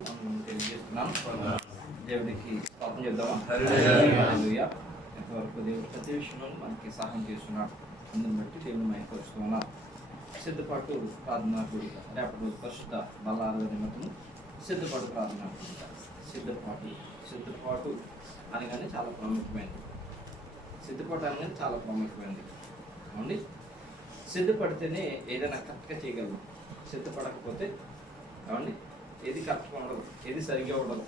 తెలియజేస్తున్నాం. దేవుడికి స్తోత్రం చేద్దామా? హల్లెలూయా. ఇంతవరకు దేవుడు ప్రతి విషయంలో మనకి సహాయం చేస్తున్నాడు. అందుని బట్టి దేవుని మహిమపరుస్తున్నాం. సిద్ధపాటు ప్రార్థనా కూడిక రేపటి రోజు పరిశుద్ధ బల్లారుల నిమిత్తము సిద్ధపాటు ప్రార్థనా కూడిక. సిద్ధపాటు అనగానే చాలా ప్రాముఖ్యమైనది. సిద్ధపాటు అనగానే చాలా ప్రాముఖ్యమైనది. అవునండి, సిద్ధపడితేనే ఏదైనా కరెక్ట్గా చేయగలము. సిద్ధపడకపోతే ఏమండి ఏది కరెక్ట్గా ఉండదు, ఏది సరిగ్గా ఉండదు.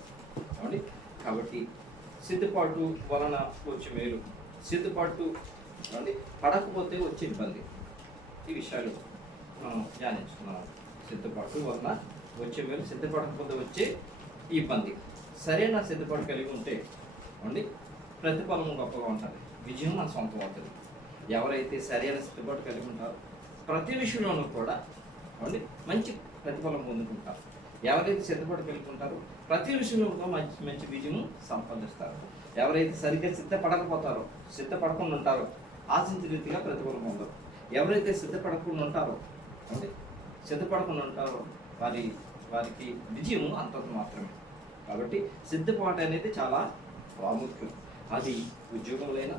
ఏమండి, కాబట్టి సిద్ధపాటు వలన వచ్చే మేలు, సిద్ధపాటు ఏమండి పడకపోతే వచ్చే ఇబ్బంది, ఈ విషయాలు మనం ధ్యానించుకున్నాం. సిద్ధపాటు వలన వచ్చే మేలు, సిద్ధపడకపోతే వచ్చే ఇబ్బంది. సరైన సిద్ధపాటు కలిగి ఉంటే ఏమండి ప్రతిఫలం గొప్పగా ఉంటుంది, విజయం మన సొంతం అవుతుంది. ఎవరైతే సరైన సిద్ధపాటు కలిగి ఉంటారో ప్రతి విషయంలోనూ కూడా ఏమండి మంచి ప్రతిఫలం పొందుకుంటారు. ఎవరైతే సిద్ధపాటు కలిగి ఉంటారో ప్రతి విషయంలో కూడా మంచి మంచి విజయం సంపాదిస్తారు. ఎవరైతే సరిగ్గా సిద్ధపడకపోతారో, సిద్ధపడకుండా ఉంటారో ఆశించిన రీతిగా ప్రతిఫలం పొందరు. ఎవరైతే సిద్ధపడకుండా ఉంటారో అంటే సిద్ధపడకుండా ఉంటారో వారికి విజయం అంతంత మాత్రమే. కాబట్టి సిద్ధపాటు అనేది చాలా ప్రాముఖ్యం. అది ఉద్యోగంలో అయినా,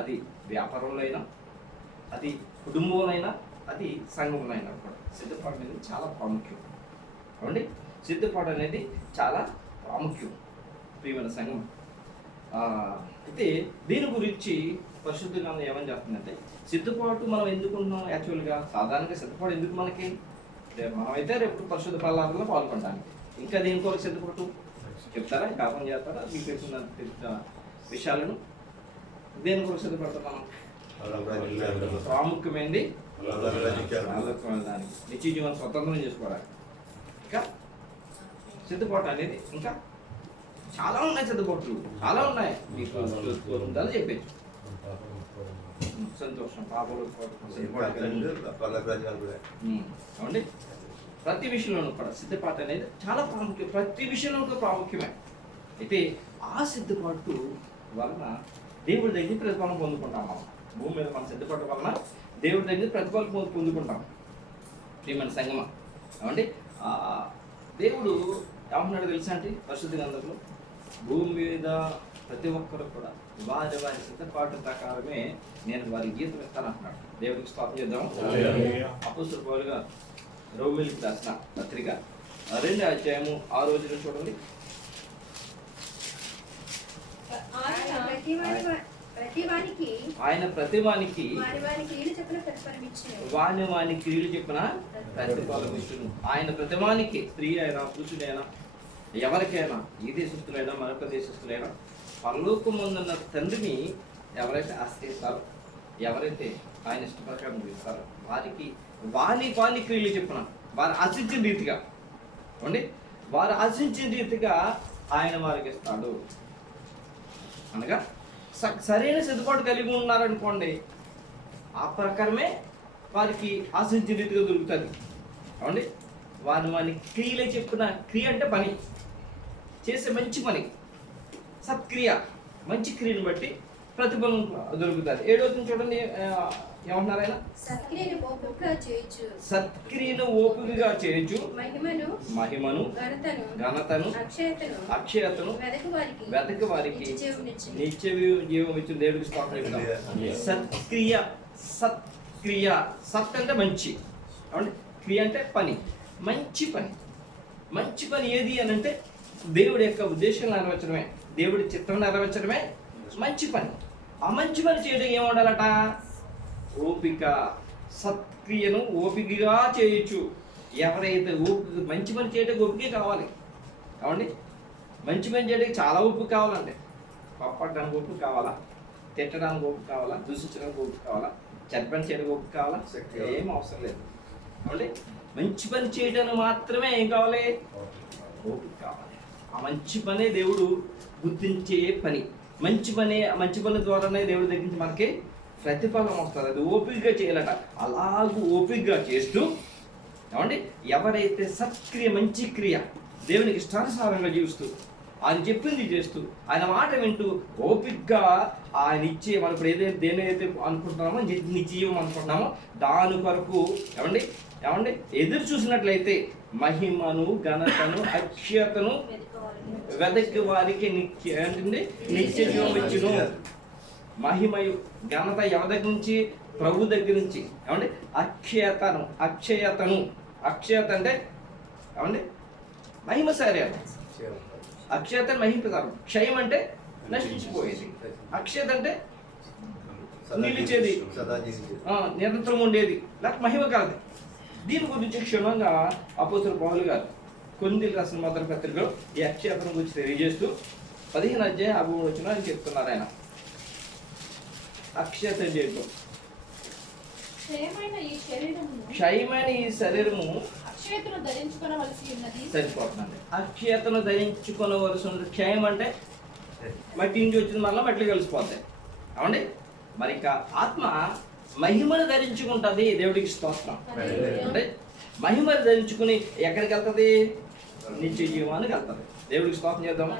అది వ్యాపారంలో అయినా, అది కుటుంబంలో అయినా, అది సంఘంలో అయినా కూడా సిద్ధపాటు అనేది చాలా ప్రాముఖ్యం. అవునండి, సిద్ధపాటు అనేది చాలా ప్రాముఖ్యం ప్రియమైన సంఘం. అయితే దీని గురించి పరిశుద్ధ గ్రంథం ఏమని చెప్తుందంటే, సిద్ధపాటు మనం ఎందుకుంటున్నాం? యాక్చువల్గా సాధారణంగా సిద్ధపాటు ఎందుకు మనకి? మనమైతే రేపు పరిశుద్ధ బల్లారులో పాల్గొనడానికి. ఇంకా దేని కొరకు సిద్ధపాటు చెప్తారా? జ్ఞాపకం చేస్తారా? మీకు తెలిసిన విషయాలను దేని కొరకు సిద్ధపడతాం? ప్రాముఖ్యమైనది దానికి నిత్య జీవన స్వతంత్రం చేసుకోవడానికి. ఇంకా సిద్ధపాటు అనేది ఇంకా చాలా ఉన్నాయి, సిద్ధపాట్లు చాలా ఉన్నాయి. మీకు ఉండాలి చెప్పచ్చు. సంతోషం, పాపలు అవునండి. ప్రతి విషయంలోనూ కూడా సిద్ధపాటు అనేది చాలా ప్రాముఖ్యం. ప్రతి విషయంలో ప్రాముఖ్యమే. అయితే ఆ సిద్ధపాటు వలన దేవుడి దగ్గర ప్రతిఫలం పొందుకుంటాం. మనం భూమి మీద మన సిద్ధపాటు వలన దేవుడి దగ్గర ప్రతిఫలం పొందుకుంటాం. మన సంగమ ఏమండి, దేవుడు ఏమంటున్నాడు తెలుసా అంటే పరిశుద్ధ గ్రంథంలో, భూమి మీద ప్రతి ఒక్కరు కూడా వారి సిద్ధపాటు ప్రకారమే నేను వారి గీతం ఇస్తాను అంటున్నాడు. దేవుడికి స్తోత్రం చేద్దాం. అపోస్తలుడు పౌలు గారు రోమీయులకు రాసిన పత్రిక 2వ అధ్యాయము 6వ వచనం చూడండి. ఆయన ప్రతివానికి వాని క్రియలు చెప్పిన ప్రతిఫలం ఇచ్చును. ఆయన ప్రతివానికి, స్త్రీ అయినా పురుషుడైనా ఎవరికైనా, ఈ దేశస్తులైనా మరొక దేశస్తులైనా, పరలోకమందున్న తండ్రిని ఎవరైతే ఆశ్రయిస్తారో, ఎవరైతే ఆయన ఇష్ట ప్రకారం చేస్తారో వారికి వాని క్రియలు చెప్పిన, వారు ఆశించిన రీతిగా అండి, వారు ఆశించిన రీతిగా ఆయన వారికి ఇస్తాడు. అనగా సరైన సిద్ధపాటు కలిగి ఉన్నారనుకోండి, ఆ ప్రకారమే వారికి ఆశించిన రీతిగా దొరుకుతుంది. అవునండి, వాని క్రియలే చెప్పిన, క్రియ అంటే పని, చేసే మంచి పని, సత్క్రియ, మంచి క్రియను బట్టి ప్రతిఫలం దొరుకుతుంది. 7వ చూడండి ఏమంటున్నారు ఆయన? సత్క్రియను ఓపికగా చేయొచ్చు, మహిమను ఘనతను అక్షయతను వెతక వారికి నిత్య జీవం ఇచ్చిన దేవుడికి స్తోత్రం. సత్క్రియ, సత్ అంటే మంచి, క్రియ అంటే పని, మంచి పని ఏది అని అంటే దేవుడి యొక్క ఉద్దేశం నెరవేర్చడమే, దేవుడి చిత్రం నెరవేర్చడమే మంచి పని. ఆ మంచి పని చేయడం ఏముండాలట? ఓపిక. సత్క్రియను ఓపికగా చేయొచ్చు. ఎవరైతే ఓపిక, మంచి పని చేయడానికి ఓపిక కావాలి. కావండి, మంచి పని చేయడానికి చాలా ఓపిక కావాలంటే, పప్పడానికి ఓపిక కావాలా, తిట్టడానికి ఓపిక కావాలా, దూషించడానికి ఓపిక కావాలా, చెడ్డ పని చేయడానికి ఓపిక కావాలా? ఏం అవసరం లేదు. కావండి, మంచి పని చేయడానికి మాత్రమే ఏం కావాలి? ఓపిక కావాలి. ఆ మంచి పనే దేవుడు గుర్తించే పని. మంచి పని ద్వారానే దేవుడి దగ్గర నుంచి మనకి ప్రతిఫలం వస్తుంది. అది ఓపికగా చేయాలట. అలాగూ ఓపికగా చేస్తూ ఏమండి, ఎవరైతే సత్క్రియ, మంచి క్రియ, దేవునికి ఇష్టానుసారంగా జీవిస్తూ, ఆయన చెప్పింది చేస్తూ, ఆయన మాట వింటూ ఓపికగా ఆయన ఇచ్చే, మనం ఇప్పుడు దేనైతే అనుకుంటున్నామో, నిత్య జీవం అనుకుంటున్నామో దాని కొరకు ఏమండి ఎదురు చూసినట్లయితే మహిమను ఘనతను అక్షయతను వెదకి వారికి నిత్య జీవం ఇచ్చును. మహిమయు ఘనత ఎవరి దగ్గర నుంచి? ప్రభు దగ్గర నుంచి. ఏమండి? అక్షయతను అక్షయత అంటే ఏమండి? మహిమ శరీరం. అక్షయత మహిమతారు. క్షయం అంటే నశించిపోయేది. అక్షయత అంటే నిలిచేది, నిరంతరం ఉండేది, లేకపోతే మహిమ కలది. దీని గురించి క్షుణ్ణంగా అపోస్తలుడు పౌలు గారు కొరింథీయులకు రాసిన మొదటి పత్రికలో ఈ అక్షయతను గురించి తెలియజేస్తూ 15 అని చెప్తున్నారు ఆయన. అక్షయత చేయటం, క్షయమైన ఈ శరీరము సరిపోతుందండి. అక్షయతను ధరించుకోవలసి ఉంది. క్షయం అంటే మట్టి నుంచి వచ్చింది, మళ్ళీ మట్టిలో కలిసిపోతాయి. అవండి. మరి ఇక ఆత్మ మహిమను ధరించుకుంటుంది. దేవుడికి స్తోత్రం. అంటే మహిమను ధరించుకుని ఎక్కడికి వెళ్తుంది? నిత్య జీవానికి వెళ్తుంది. దేవుడికి స్తోత్రం చేద్దాం.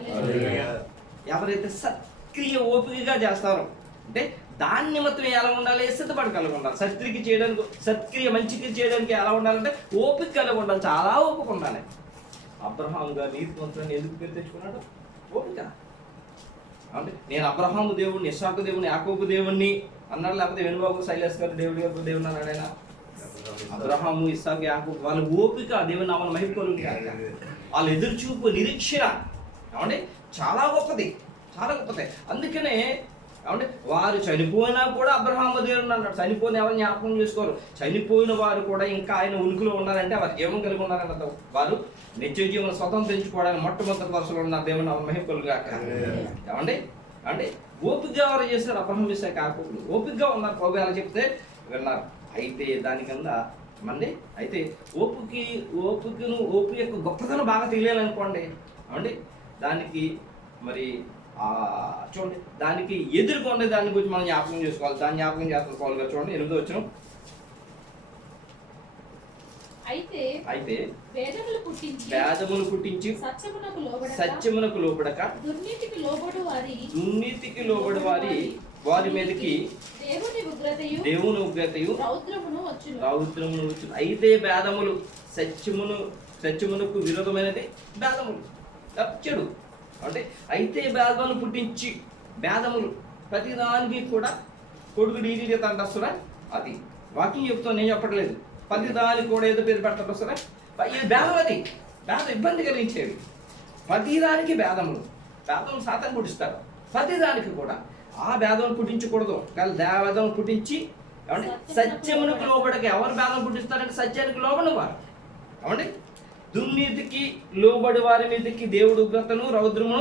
ఎవరైతే సత్క్రియ ఓపికగా చేస్తారో, అంటే దాని నిమిత్తం ఎలా ఉండాలి? సిద్ధపడి కలిగి ఉండాలి. సత్క్రియ చేయడానికి, సత్క్రియ మంచికి చేయడానికి ఎలా ఉండాలంటే ఓపిక కలిగి ఉండాలి. చాలా ఓపిక ఉండాలి. అబ్రహాము గారు నీతిమంతులను ఎందుకు పేరు తెచ్చుకున్నాడు? ఓపిక. అంటే నేను అబ్రహాము దేవుడిని, ఇస్సాకు దేవుని, యాకోబు దేవుణ్ణి అన్నాడు. లేకపోతే వెనుబాబు శైలేష్ గారు దేవుడు అన్నాడు ఆయన. అబ్రహాము, ఇస్సాకు, యాకోబు వాళ్ళ ఓపిక దేవుని నామమున మహిమ కలుగును గాక. వాళ్ళ ఎదురుచూపు, నిరీక్షణ ఏమంటే చాలా గొప్పది, చాలా గొప్పది. అందుకనే ఏమంటే వారు చనిపోయినా కూడా అబ్రహాము దేవుడు అన్నాడు. చనిపోయిన ఎవరు జ్ఞాపకం చేసుకోరు. చనిపోయిన వారు కూడా ఇంకా ఆయన ఉనికిలో ఉన్నారంటే వారు జీవం కలిగి ఉన్నారని వారు నిత్య జీవన స్వతంత్రించుకోవడానికి మొట్టమొదటి వరుసలో ఉన్న దేవుని మహిమ కలుగును గాక. ఏమండి? అంటే ఓపికగా వారు చేశారు. అబ్రహాము, ఇస్సాకు, యాకోబులు ఓపికగా ఉన్నారు. ప్రభు అలా చెప్తే విన్నారు. అయితే దానికన్నా మంది అయితే ఓపిక యొక్క గొప్పతనం బాగా తెలియాలనుకోండి. ఏమండి? దానికి మరి చూడండి, దానికి ఎదుర్కొండే దాని గురించి మనం జ్ఞాపకం చేసుకోవాలి. దాన్ని జ్ఞాపకం చేస్తున్న పౌలు గారు చూడండి 8వ వచనం. అయితే వేదములు పుట్టించి సత్యమునకు లోబడక దుర్నీతికి లోబడి వారి మీదకి దేవుని ఉగ్రతయు రౌద్రమును వచ్చును. అయితే వేదములు సత్యమునకు విరోధమైనది వేదములు చెడు. అంటే అయితే వేదములు పుట్టించి, వేదములు ప్రతిదానికి కూడా కొడుకు డీజీ అంటారా? అది వాకింగ్ చెప్తాను, నేను చెప్పట్లేదు. ప్రతిదానికి కూడా ఏదో పేరు పెడతారు వస్తారా? ఇది భేదం. అది భేదం ఇబ్బంది కలిగించేవి. ప్రతిదానికి భేదములు సాతాను పుట్టిస్తారు. ప్రతిదానికి కూడా ఆ భేదం పుట్టించకూడదు. కానీ వేదం పుట్టించి ఏమంటే సత్యమునకు లోబడక. ఎవరు భేదం పుట్టిస్తారంటే సత్యానికి లోబడి వారు. ఏమండి? దుర్నీతికి లోబడి వారి మీదకి దేవుడు ఉగ్రతను రౌద్రము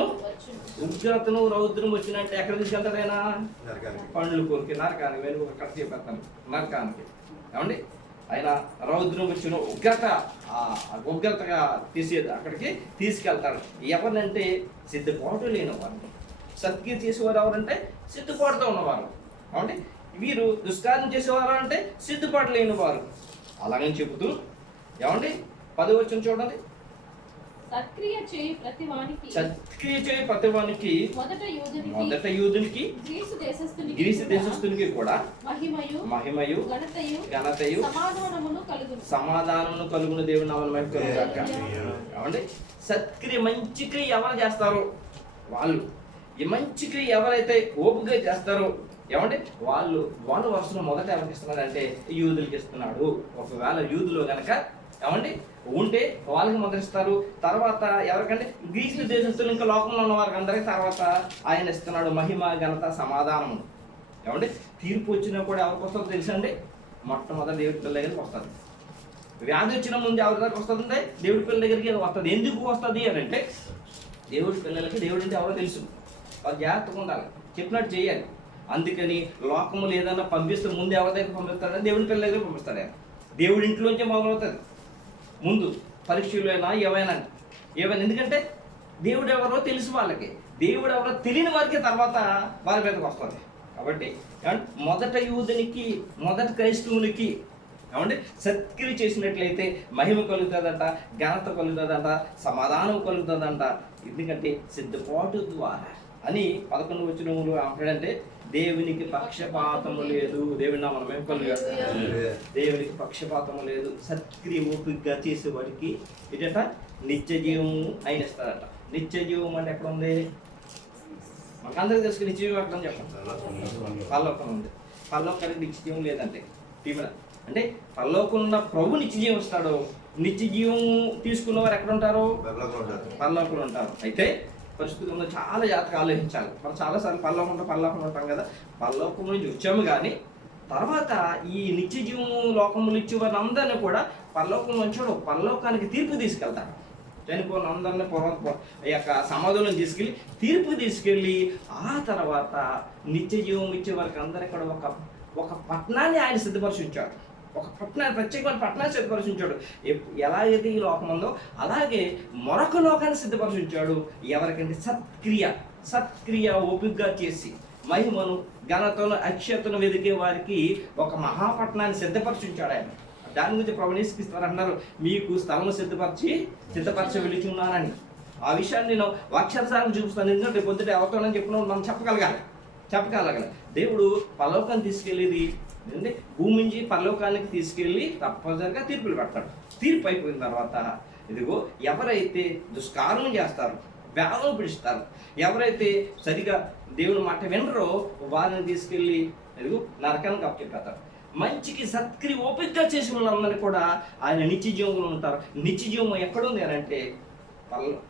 వచ్చినట్టు ఎక్కడ తీసుకెళ్తాడైనా? పండ్లు కోరికి నరకానికి. వెనుక కట్ చేపెడతాను నరకానికి. ఏమండి? ఆయన రౌద్రం వచ్చిన ఉగ్రతగా తీసేది అక్కడికి తీసుకెళ్తాడు. ఎవరినంటే సిద్ధపాటు లేని వారు. సత్క్రియ చేసేవారు ఎవరంటే సిద్ధపాటుతో ఉన్నవారు. ఏమంటే? వీరు దుష్కార్యం చేసేవారు అంటే సిద్ధపాటు లేని వారు. అలాగని చెబుతూ ఏమండి 10వ వచనం చూడండి. సత్క్రియ చేయి ప్రతి వానికి మొదట యూదునికి గ్రీసు దేశస్థునికి కూడా మహిమయు ఘనతయు సమాధానమును కలుగును. దేవుని నామమున మహిమ కలుగును గాక. ఏమండి? సత్క్రియ మంచి క్రియ ఎవరు చేస్తారో వాళ్ళు, ఈ మంచి క్రియ ఎవరైతే ఓపికగా చేస్తారో ఏమంటే వాళ్ళ వరుసలో మొదట ఎవరికి ఇస్తున్నాడు అంటే యూదులకి ఇస్తున్నాడు. ఒకవేళ యూదులో గనక ఏమండి ఉంటే వాళ్ళకి మొదటిస్తారు. తర్వాత ఎవరికంటే గ్రీసు దేశస్తులు, ఇంకా లోకంలో ఉన్న వారికి అందరికీ తర్వాత ఆయన ఇస్తున్నాడు మహిమ, ఘనత, సమాధానము. ఏమంటే తీర్పు వచ్చినా కూడా ఎవరికి వస్తుందో తెలుసండి? మొట్టమొదటి దేవుడి పిల్లల దగ్గరికి వస్తుంది. వ్యాధి వచ్చిన ముందు ఎవరి దగ్గరికి వస్తుంది? దేవుడి పిల్లల దగ్గరికి వస్తుంది. ఎందుకు వస్తుంది అని అంటే దేవుడి పిల్లలకి దేవుడి అంటే ఎవరో తెలుసు. వాళ్ళు జాగ్రత్తగా ఉండాలి, చెప్పినట్టు చేయాలి. అందుకని లోకములు ఏదైనా పంపిస్తే ముందు ఎవరి దగ్గర పంపిస్తాడని దేవుడి పిల్లల దగ్గర పంపిస్తాడు. ఆయన దేవుడి ఇంట్లోంచే మొదలవుతుంది ముందు పరీక్షలు అయినా ఏవైనా. ఎందుకంటే దేవుడు ఎవరో తెలుసు వాళ్ళకి. దేవుడు ఎవరో తెలియని వారికి తర్వాత వారి మీదకి వస్తుంది. కాబట్టి మొదట యూదునికి, మొదట క్రైస్తవునికి ఏమంటే సత్క్రియ చేసినట్లయితే మహిమ కలుగుతుందంట, ఘనత కలుగుతుందంట, సమాధానం కలుగుతుందంట. ఎందుకంటే సిద్ధపాటు ద్వారా అని 11 వచనములు అంటాడంటే దేవునికి పక్షపాతము లేదు. దేవుని నామమున మహిమ. దేవునికి పక్షపాతము లేదు. సత్క్రియ ఓపికగా చేసేవాడికి ఏంటంట నిత్య జీవము ఆయన ఇస్తాడట. నిత్య జీవం అంటే ఎక్కడ ఉంది? మనకందరికీ తెలుసు నిత్య జీవం ఎక్కడ చెప్పండి. పరలోకం ఉంది. పరలోకానికి నిత్య జీవం లేదంటే అంటే పరలోకం ఉన్న ప్రభు నిత్య జీవం ఇస్తాడు. నిత్య జీవం తీసుకున్న వారు ఎక్కడ ఉంటారు? పరలోకంలో ఉంటారు. అయితే పరిస్థితుల్లో చాలా జాగ్రత్తగా ఆలోచించాలి. మనం చాలాసార్లు పరలోకం ఉంటాం కదా. పరలోకం నుంచి వచ్చాము, కానీ తర్వాత ఈ నిత్య జీవము లోకములు ఇచ్చే వారిని అందరినీ కూడా పరలోకం నుంచి పరలోకానికి తీర్పు తీసుకెళ్తారు. చనిపోయిన అందరినీ ఈ యొక్క సమాధులను తీసుకెళ్ళి తీర్పు తీసుకెళ్ళి ఆ తర్వాత నిత్య జీవం ఇచ్చే వారికి అందరూ కూడా ఒక పట్టణాన్ని ఆయన సిద్ధపరిచించాడు. ఒక పట్టణాన్ని, ప్రత్యేకమైన పట్టణాన్ని సిద్ధపరిచించాడు. ఎలాగైతే ఈ లోకం ఉందో అలాగే మరొక లోకాన్ని సిద్ధపరిచించాడు. ఎవరికంటే సత్క్రియ ఓపికగా చేసి మహిమను ఘనతను అక్షతను వెదికే వారికి ఒక మహాపట్టణాన్ని సిద్ధపరిచించాడు ఆయన. దాని గురించి ప్రభువు యేసుక్రీస్తు అన్నారు, మీకు స్థలము సిద్ధపరచ వెళుచున్నానని. ఆ విషయాన్ని నేను అక్షరసారం చూపిస్తాను. ఎందుకంటే పొద్దుట ఎవరితోనని చెప్పినప్పుడు మనం చెప్పగలగాలి. దేవుడు పరలోకాన్ని తీసుకెళ్ళేది అంటే భూమి నుంచి పరలోకానికి తీసుకెళ్ళి తప్పనిసరిగా తీర్పులు పెడతాడు. తీర్పు అయిపోయిన తర్వాత ఇదిగో ఎవరైతే దుష్కారం చేస్తారో, వేదన పిలుస్తారు, ఎవరైతే సరిగా దేవుని మాట వినరో వారిని తీసుకెళ్ళి ఇదిగో నరకానికి అప్పచెప్తారు. మంచికి సత్క్రియ ఓపికగా చేసి వాళ్ళందరినీ కూడా ఆయన నిత్య జీవంలో ఉంటారు. నిత్య జీవం ఎక్కడుంది అని అంటే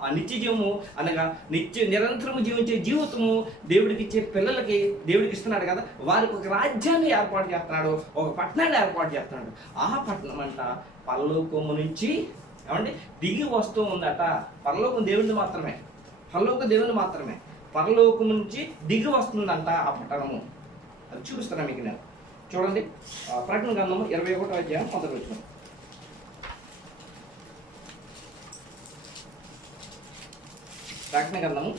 ఆ నిత్య జీవము అనగా నిరంతరము జీవించే జీవితము దేవుడికి ఇచ్చే పిల్లలకి దేవుడికి ఇస్తున్నాడు కదా. వారికి ఒక రాజ్యాన్ని ఏర్పాటు చేస్తున్నాడు, ఒక పట్టణాన్ని ఏర్పాటు చేస్తున్నాడు. ఆ పట్టణం అంట పరలోకము నుంచి ఏమంటే దిగి వస్తూ ఉందట. పరలోకం దేవుని మాత్రమే, పరలోకం నుంచి దిగి వస్తుందంట ఆ పట్టణము. అది చూపిస్తాను మీకు నేను. చూడండి, ప్రకటన గ్రంథము 21వ అధ్యాయం 1వ వచనం. ప్రకటన గ్రంథము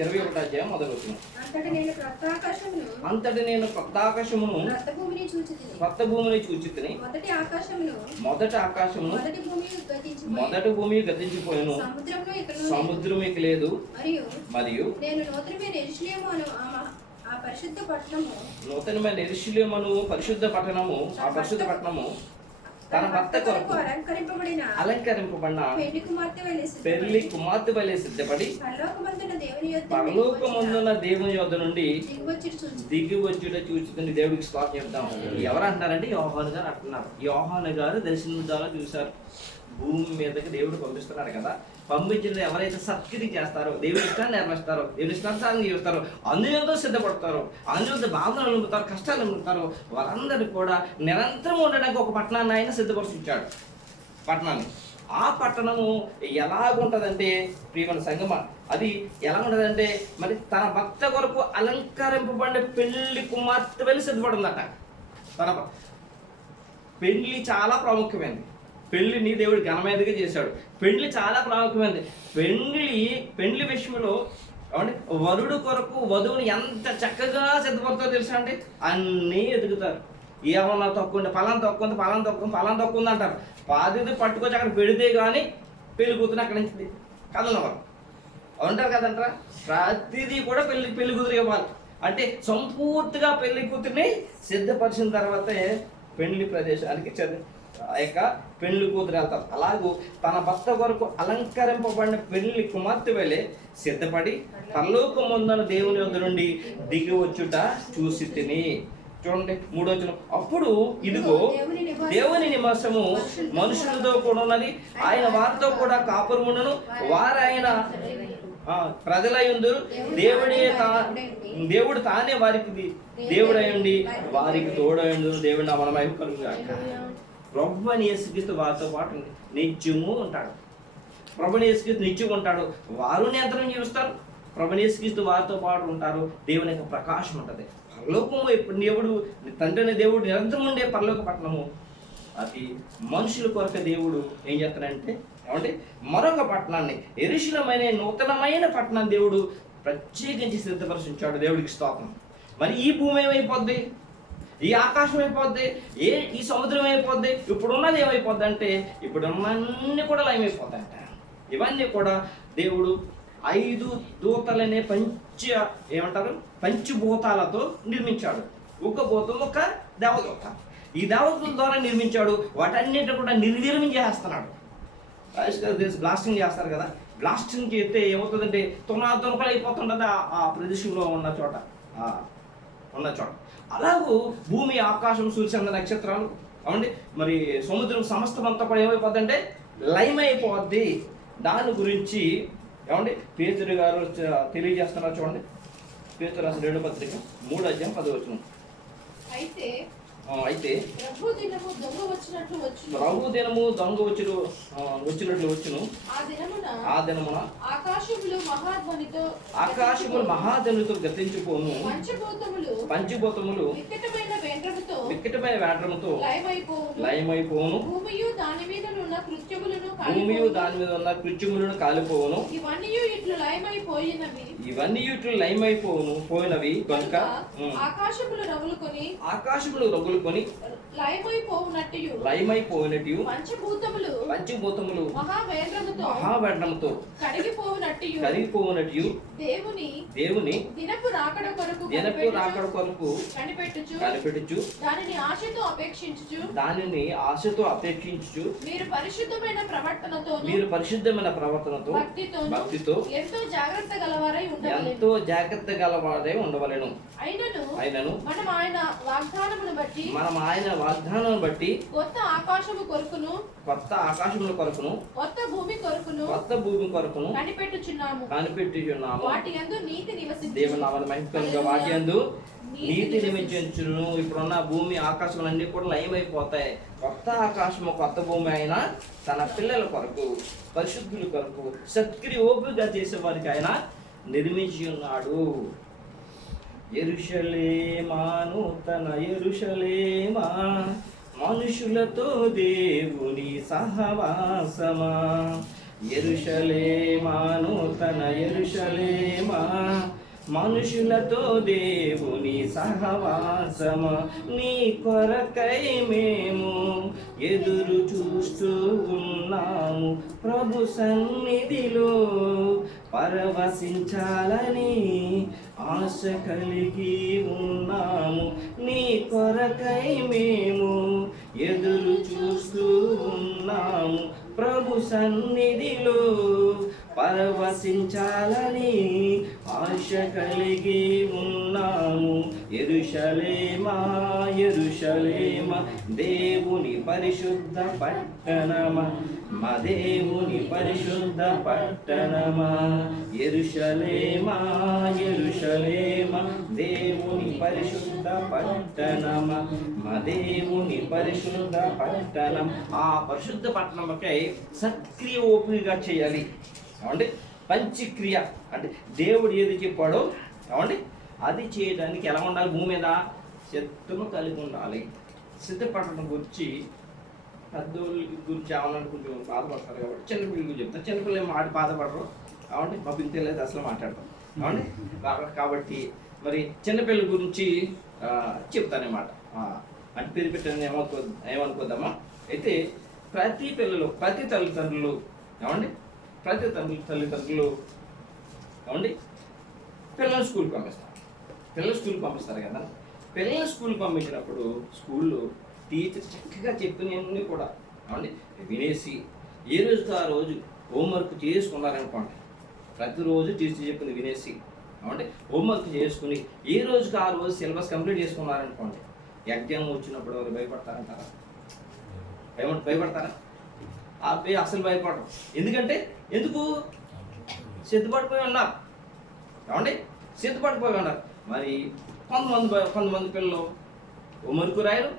21వ అధ్యాయం 1వ వచనం. అంతటి నేను క్రొత్త ఆకాశమును క్రొత్త భూమిని చూచితిని. మొదటి ఆకాశమును మొదటి భూమి గతించిపోయాను, సముద్రం ఇక లేదు. మరియు నూతనమైన యెరూషలేము పరిశుద్ధ పట్టణము, ఆ పరిశుద్ధ పట్టణము తన భర్త కొరకు అలంకరింపబడిన పెళ్లి కుమార్తె వలె సిద్ధపడి పరలోకమందున దేవుని యొద్ద నుండి దిగి వచ్చుట చూచుకుని దేవుడికి స్తోత్రం చెప్తాం. ఎవరు అంటున్నారంటే యోహాను గారు అంటున్నారు. యోహాను గారు దర్శనం ద్వారా చూశారు. భూమి మీదకి దేవుడు పంపిస్తున్నాడు కదా. పంపించిన ఎవరైతే సత్క్రియ చేస్తారో, దేవుని ఇష్టాన్ని నెరవేరుస్తారో, దేవుని ఇష్టాన్ని చేస్తారో, అందులో సిద్ధపడతారో, అందులో బాధలు నింపుతారు, కష్టాలు నింపుతారో, వాళ్ళందరూ కూడా నిరంతరం ఉండడానికి ఒక పట్టణాన్ని ఆయన సిద్ధపరిచించాడు. పట్టణాన్ని ఆ పట్టణము ఎలాగుంటుందంటే ప్రియమైన సంగమ, అది ఎలా ఉంటుందంటే మరి తన భర్త కొరకు అలంకరింపబడిన పెళ్లి కుమార్తె వెళ్ళి సిద్ధపడుందట. తన పెళ్లి చాలా ప్రాముఖ్యమైనది. పెళ్లిని దేవుడు ఘనమైనదిగా చేశాడు. పెళ్లి చాలా ప్రాముఖ్యమైనది. పెళ్లి విషయంలో వరుడు కొరకు వధువుని ఎంత చక్కగా సిద్ధపడతారో తెలుసా అండి. అన్నీ ఎదుగుతారు. ఏమన్నా తక్కువ పలాన్ తక్కువ అంటారు. బాధ్యత పట్టుకొచ్చి అక్కడ పెడితే కానీ పెళ్లి కూతురు అక్కడి నుంచి కదలవారు ఉంటారు కదంటారా. ప్రతిదీ కూడా పెళ్లి కూతురు ఇవ్వాలి. అంటే సంపూర్తిగా పెళ్లి కూతురిని సిద్ధపరిచిన తర్వాతే పెళ్లి ప్రదేశానికి యొక్క పెళ్లి కూతురు వెళ్తారు. అలాగూ తన భర్త కొరకు అలంకరింపబడిన పెళ్లి కుమార్తె వెళ్ళే సిద్ధపడి పరలోకమందున దేవుని యొద్ద నుండి దిగి వచ్చుట చూసి తిని. చూడండి 3వ వచనం. అప్పుడు ఇదిగో దేవుని నివాసము మనుషులతో కూడా ఉన్నది, ఆయన వారితో కూడా కాపురముండును, వారు ఆయన ప్రజలయుందురు, దేవుడు తానే వారికి దేవుడయుండి వారికి తోడయుందురు. దేవుడి నామమున మహిమ కలుగుగాక. ప్రభువుని యేసుక్రీస్తు వారితో పాటు నిత్యము ఉంటాడు. ప్రభువుని యేసుక్రీస్తు నిత్యం ఉంటాడు. వారు నిరంతరం జీవిస్తారు. ప్రభువుని యేసుక్రీస్తు వారితో పాటు ఉంటారు. దేవుని యొక్క ప్రకాశం ఉంటుంది. పరలోకము ఎప్పుడు దేవుడు తండ్రిని దేవుడు నిరంతరం ఉండే పరలోక పట్టణము. అది మనుషుల కొరకు దేవుడు ఏం చేస్తాడంటే ఏమంటే మరొక పట్టణాన్ని, యెరూషలేమైన నూతనమైన పట్టణాన్ని దేవుడు ప్రత్యేకించి సిద్ధపరిచించాడు. దేవుడికి స్తోత్రం. మరి ఈ భూమి ఏమైపోద్ది, ఈ ఆకాశం అయిపోద్ది, ఈ సముద్రం అయిపోద్ది, ఇప్పుడున్నది ఏమైపోద్ది అంటే ఇప్పుడున్నన్నీ కూడా లయమైపోతాయంట. ఇవన్నీ కూడా దేవుడు 5 దూతలనే ఏమంటారు పంచభూతాలతో నిర్మించాడు. ఒక భూతం ఒక దేవదూత. ఈ దేవదూతల ద్వారా నిర్మించాడు. వాటన్నిటిని కూడా నిర్వీర్యం చేస్తున్నాడు. బ్లాస్టింగ్ చేస్తారు కదా, బ్లాస్టింగ్ చేస్తే ఏమవుతుందంటే తునకలు అయిపోతుండదు ఆ ప్రదేశంలో ఉన్న చోట. అలాగూ భూమి, ఆకాశం, సూర్యచంద్ర నక్షత్రాలు అవండి మరి సముద్రం సమస్తం అంతా కూడా ఏమైపోద్దంటే లయమైపోద్ది. దాని గురించి ఏమండి పేతురు గారు తెలియజేస్తున్నారు. చూడండి, పేతురు రాసిన 2వ పత్రిక 3:10 అయితే ప్రభు దినము దొంగ వచ్చినట్లు వచ్చును. ఆ దినమున ఆకాశములు మహాధ్వనితో గతించిపోను, పంచభూతములు వికటమైన వేండ్రముతో లయమైపోను, భూమియు దాని మీద ఉన్న కృత్యములను కాలిపోవును. ఇవన్నీ ఇట్లు లయమైపోయినవి కనుక ఆకాశములు రగులుకొని లయమైపోయినట్టు పంచభూతములు మహావేంద్రముతో కరిగిపోవునట్టు దేవుని దినపు రాకడ కొరకు కనిపెట్టుచు దానిని ఆశతో అపేక్షించుచు మీరు పరిశుద్ధమైన ప్రవర్తనతో భక్తితో ఎంతో జాగ్రత్త గలవారై ఉండవలెను. అయినను మనం ఆయన వాగ్దానమును బట్టి కొత్త ఆకాశము కొరకును కొత్త భూమి కొరకును కనిపెట్టుచున్నాము. వాటి యందు నీతి నివసించును. ఇప్పుడున్న భూమి, ఆకాశములన్నీ కూడా లయమైపోతాయి. కొత్త ఆకాశము, కొత్త భూమి అయినా తన పిల్లల కొరకు, పరిశుద్ధుల కొరకు, సత్క్రియోపుగా చేసే వారికి ఆయన నిర్మించి ఉన్నాడు. యెరూషలేమా, నూతన యెరూషలేమా, మనుషులతో దేవుని సహవాసమా. యెరూషలేమా, నూతన యెరూషలేమా, మనుషులతో దేవుని సహవాసమా. నీ కొరకై మేము ఎదురు చూస్తూ ఉన్నాము, ప్రభు సన్నిధిలో పరవశించాలని ఆశ కలిగి ఉన్నాము. నీ కొరకై మేము ఎదురు చూస్తూ ఉన్నాము, ప్రభు సన్నిధిలో పరవశించాలని ఆశ కలిగి ఉన్నాము. యెరూషలేమా, యెరూషలేమా, దేవుని పరిశుద్ధ పట్టణమా, మా దేవుని పరిశుద్ధ పట్టణమా. యెరూషలేమా, యెరూషలేమా, దేవుని పరిశుద్ధ పట్టణమా, మా దేవుని పరిశుద్ధ పట్టణం. ఆ పరిశుద్ధ పట్టణంకై సత్క్రియ ఓపికగా చేయాలి. ఏమండి, పంచక్రియ అంటే దేవుడు ఏది చెప్పాడో ఏమండి అది చేయడానికి ఎలా ఉండాలి? భూమి మీద శక్తులు కలిగి ఉండాలి. సిద్ధపడటం గురించి పెద్దోళ్ళ గురించి ఏమన్నా కొంచెం బాధపడతారు కాబట్టి చిన్నపిల్లల గురించి చెప్తారు. చిన్నపిల్లలు మాట బాధపడరు కాబట్టి మా పిల్లలు అసలు మాట్లాడతాం ఏమండి. కాబట్టి మరి చిన్నపిల్లల గురించి చెప్తానమాట. అంటే పేరు పెట్టాలని ఏమనుకోద్దామా? అయితే ప్రతి పిల్లలు, ప్రతి తల్లిదండ్రులు ఏమండి, ప్రతి తల్లిదండ్రులు ఏమండి పిల్లలు స్కూల్కి పంపిస్తారు కదా. పిల్లలు స్కూల్కి పంపించినప్పుడు స్కూల్లో టీచర్ చక్కగా చెప్పినవన్నీ కూడా ఏమండి వినేసి ఏ రోజుకి ఆ రోజు హోంవర్క్ చేసుకున్నారనుకోండి. ప్రతిరోజు టీచర్ చెప్పింది వినేసి ఏమంటే హోంవర్క్ చేసుకుని ఏ రోజుకి ఆ రోజు సిలబస్ కంప్లీట్ చేసుకున్నారనుకోండి, ఎగ్జామ్ వచ్చినప్పుడు ఎవరు భయపడతారంటారా? భయపడతారా? అసలు భయపడరు. ఎందుకు సిద్ధపడిపోయి ఉన్నారు ఏమండి, సిద్ధపడిపోయి ఉన్నారు. మరి కొంతమంది పిల్లలు హోంవర్క్ రాయరు,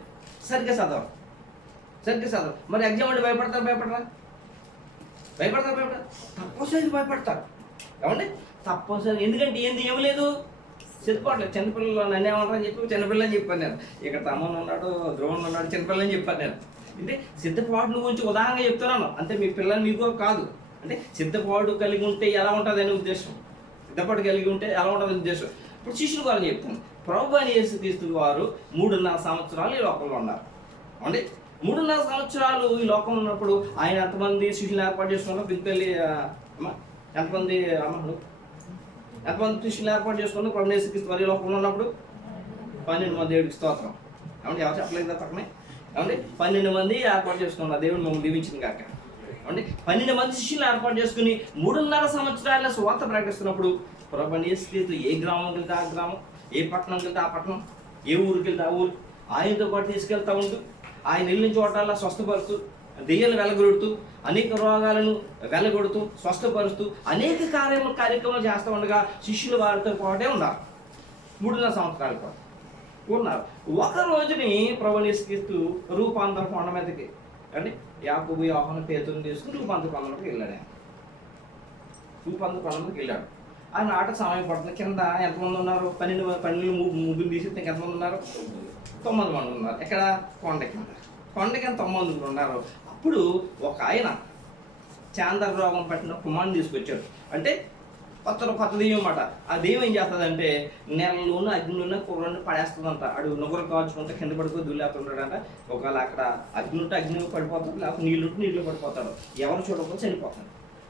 సరిగ్గా చదవరు. మరి ఎగ్జామ్ అంటే భయపడరా? తప్పనిసరి భయపడతారు ఏమండి, తప్పనిసరి. ఎందుకంటే ఏం లేదు, సిద్ధపడలేదు. చిన్నపిల్లలు నన్ను ఏమంటారని చెప్పి చిన్నపిల్లని చెప్పాను నేను. ఇక్కడ తమ్ముడు ఉన్నాడు, ద్రోణుడు ఉన్నాడు, చిన్నపిల్లని చెప్పాను నేను. అంటే సిద్ధపాటు గురించి ఉదాహరణగా చెప్తున్నాను అంతే. మీ పిల్లలు మీకు కాదు. అంటే సిద్ధపాటు కలిగి ఉంటే ఎలా ఉంటుంది అనే ఉద్దేశం, సిద్ధపాటు కలిగి ఉంటే ఎలా ఉంటుంది ఉద్దేశం. ఇప్పుడు శిష్యుల గురించి చెప్తాను. ప్రభువు అయిన యేసుక్రీస్తు వారు 3.5 సంవత్సరాలు ఈ లోకంలో ఉన్నారు. అంటే 3.5 సంవత్సరాలు ఈ లోకంలో ఉన్నప్పుడు ఆయన ఎంతమంది శిష్యులు ఏర్పాటు చేసుకున్నారు? ఎంతమంది అమ్మలు ఎంతమంది శిష్యులు ఏర్పాటు చేసుకుని ప్రభువు యేసుక్రీస్తు వారి లోకంలో ఉన్నప్పుడు 12 మంది. దేవుడికి స్తోత్రం. ఏమంటే ఎవరు చెప్పలేదు పక్కనే. ఏమంటే 12 మంది ఏర్పాటు చేసుకున్నారు. దేవుడు మమ్మల్ని దీవించింది కాక. అంటే 12 మంది శిష్యులు ఏర్పాటు చేసుకుని 3.5 సంవత్సరాల సువార్త ప్రకటిస్తున్నప్పుడు ప్రభువు యేసుక్రీస్తు ఏ గ్రామంకి వెళ్తే ఆ గ్రామం, ఏ పట్టణంకి వెళ్తే ఆ పట్టణం, ఏ ఊరికి వెళ్తే ఆ ఊరు ఆయనతో పాటు తీసుకెళ్తా ఉంటూ ఆయన వెళ్ళిన చోటల్లా స్వస్థపరుస్తూ, దెయ్యాలు వెలగొడుతూ, అనేక రోగాలను వెలగొడుతూ, స్వస్థపరుస్తూ అనేక కార్యక్రమాలు చేస్తూ ఉండగా శిష్యులు వారితో పాటే ఉన్నారు. 3.5 సంవత్సరాల పాటు ఉన్నారు. ఒక రోజుని ప్రభువు యేసుక్రీస్తు రూపాంతర కొండ మీదకి అంటే యాకోబు, యోహాను, పేతురుని తీసుకుని రూపాంతర కొండలోకి వెళ్ళాడు. ఆయన రూపాంతర కొండలోకి వెళ్ళాడు. ఆయన ఆట సమయం పడుతుంది. కింద ఎంతమంది ఉన్నారు? 12 ముగ్గురు తీసి ఎంతమంది ఉన్నారు? 9 మంది ఉన్నారు. ఎక్కడ? కొండ కింద. కొండ కింద 9 మంది ఉన్నారు. అప్పుడు ఒక ఆయన చాందర రోగం పట్టిన కుమారుని తీసుకొచ్చాడు. అంటే కొత్త దెయ్యం అన్నమాట. ఆ దెయ్యం ఏం చేస్తుందంటే నెలలోనూ అగ్నిలోనే కుర్రని పడేస్తుందంట. అడు నువ్వురు కాల్చుకుంటే కింద పడుకో దుల్లేస్తుంటాడంట. ఒకవేళ అక్కడ అగ్ని ఉంటే అగ్ని పడిపోతాడు, లేకపోతే నీళ్ళు ఉంటే నీళ్ళు పడిపోతాడు. ఎవరు చూడకపోతే చనిపోతాడు.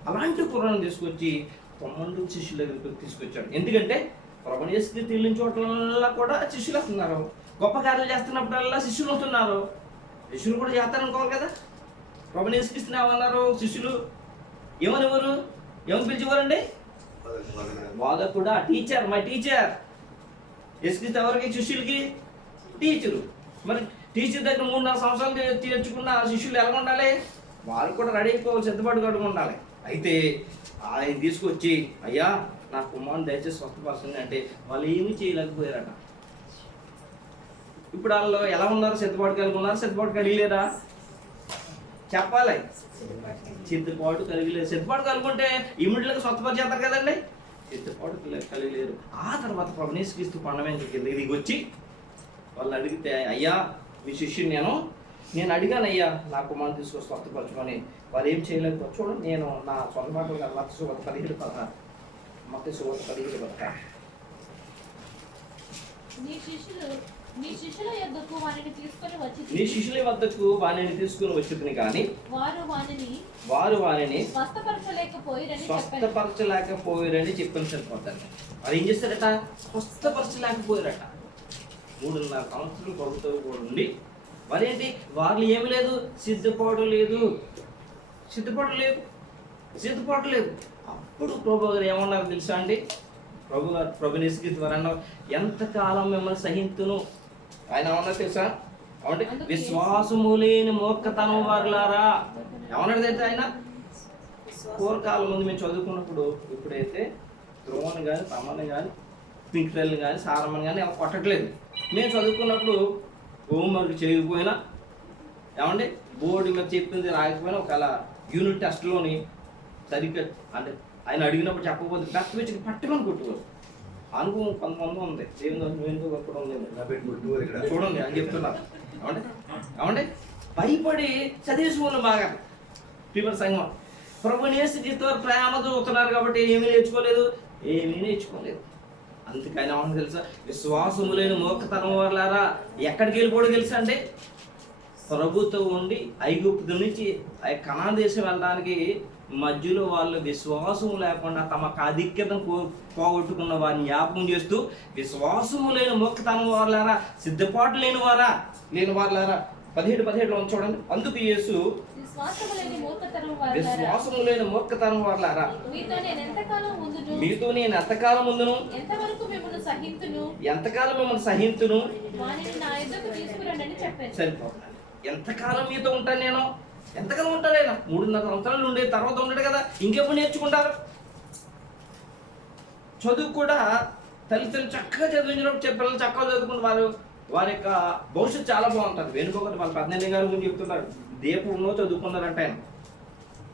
అలాంటి కుర్రను తీసుకొచ్చి 9 శిష్యుల దగ్గరికి తీసుకొచ్చాడు. ఎందుకంటే ప్రభువు యేసుక్రీస్తు వెళ్ళిన చోట్ల కూడా శిష్యులు వస్తున్నారు. గొప్ప కార్యాలు చేస్తున్నప్పుడల్లా శిష్యులు వస్తున్నారు. శిష్యులు కూడా చేస్తారనుకోవాలి కదా. ప్రభువు యేసుక్రీస్తుని ఏమన్నారు శిష్యులు? ఏమనేవారు? ఏమని పిలిచేవారండి? బోధకుడా, టీచర్, మై టీచర్. యేసుక్రీస్తు ఎవరికి? శిష్యులకి టీచరు. మరి టీచర్ దగ్గర 3.5 సంవత్సరాలు తీర్చుకున్న శిష్యులు ఎలా ఉండాలి? వాళ్ళు కూడా రెడీ అయిపోవాలి, సిద్ధపాటు కడుగు ఉండాలి. అయితే ఆయన తీసుకొచ్చి అయ్యా నా కుమారుని దయచేసి స్వస్థపరచండి అంటే వాళ్ళు ఏమీ చేయలేకపోయారట. ఇప్పుడు వాళ్ళు ఎలా ఉన్నారు? సిద్ధపాటు కలిగి ఉన్నారు? సిద్ధపాటు కలిగలేరా? చెప్పాలి. సిద్ధపాటు కలిగలేదు. సిద్ధపాటు కలుగుంటే ఇమ్మీడియట్గా స్వస్థపరిచేస్తారు కదండి. సిద్ధపాటు కలిగలేరు. ఆ తర్వాత ప్రభువు యేసుక్రీస్తు కొండ మీద దిగి వచ్చి వాళ్ళు అడిగితే అయ్యా మీ శిష్యుని నేను అడిగాను అయ్యా నా కుమారుని తీసుకొని స్వస్థపరచుకొని, వారు ఏం చేయలేకపోతే చూడండి. నేను నా సొంత మాటలు మత్తయి సువార్త 17:16 మత్తయి సువార్త 17:16 నీ శిష్యుల వద్దకు వానిని తీసుకొని వచ్చింది కానీ వారు వానిని స్వస్థపరచలేకపోయారని చెప్పిన సరిపోతారు. వారు ఏం చేస్తారట? స్వస్థపరచలేకపోయారట. 3.5 సంవత్సరాలు ప్రభుత్వం కూడా ఉండి మరేంటి? వాళ్ళు ఏమి లేదు, సిద్ధపాటు లేదు. అప్పుడు ప్రభు గారు ఏమన్నారు తెలుసా అండి? ప్రభువు యేసుక్రీస్తు వారు అన్నారు, ఎంతకాలం మిమ్మల్ని సహింతును. ఆయన ఏమన్నారు తెలుసా? అంటే విశ్వాసము లేని మూర్ఖతనం వారులారా. ఏమన్నాడు అయితే ఆయన? పూర్వకాలం ముందు మేము చదువుకున్నప్పుడు ఇప్పుడైతే ద్రోణని కానీ, తమ్మని కానీ, పింక్రెల్ని కానీ, సారమ్మని కానీ ఎవరు కొట్టట్లేదు. మేము చదువుకున్నప్పుడు హోంవర్క్ చేయకపోయినా, ఏమంటే బోర్డు మీద చెప్పింది రాకపోయినా, ఒకవేళ యూనిట్ టెస్ట్లోని సరిగ్గా అంటే ఆయన అడిగినప్పుడు చెప్పకపోతే బెస్ట్ వచ్చి పట్టుకొని కొట్టుకోరు. అనుభవం కొంతమంది ఉంది. చూడండి అని చెప్తున్నారు. ఏమంటే భయపడి చదివేసుకోవాలి బాగా. ప్రిపేర్ సంఘం ప్రభువు యేసుక్రీస్తు వారు ప్రేమ చూస్తున్నారు కాబట్టి ఏమీ నేర్చుకోలేదు. అందుకని ఏమన్నా తెలుసా? విశ్వాసము లేని మూర్ఖతనం వాళ్ళారా. ఎక్కడికి వెళ్ళిపోవడం తెలుసా అంటే ప్రభుతో ఉండి ఐగుప్తు నుంచి కనాను దేశం వెళ్ళడానికి మధ్యలో వాళ్ళు విశ్వాసం లేకుండా తమ ఆధిక్యతను పోగొట్టుకున్న వారిని జ్ఞాపకం చేస్తూ విశ్వాసము లేని మూర్ఖతనం వాళ్ళారా, సిద్ధపాటు లేని వాళ్ళారా 17:17 చూడండి. అందుకు యేసు విశ్వాసము లేని మూర్ఖతనం వాళ్ళారా, మీతో నేను ఎంతకాలం ఉందును, ఎంతకాలం మిమ్మల్ని సహింతును. సరిపోతుంది. ఎంతకాలం మీతో ఉంటాను నేను? ఎంతకాలం ఉంటాడు ఆయన? 3.5 సంవత్సరాలు ఉండే తర్వాత ఉండడు కదా. ఇంకెప్పుడు నేర్చుకుంటారు? చదువు కూడా తల్లిదండ్రులు చక్కగా చదివించినప్పుడు పిల్లలు చక్కగా చదువుకుంటే వారి యొక్క భవిష్యత్తు చాలా బాగుంటుంది. వెనుకొకటి వాళ్ళ 18 గారి గురించి చెప్తున్నారు. దీపంలో చదువుకున్నారంట ఆయన.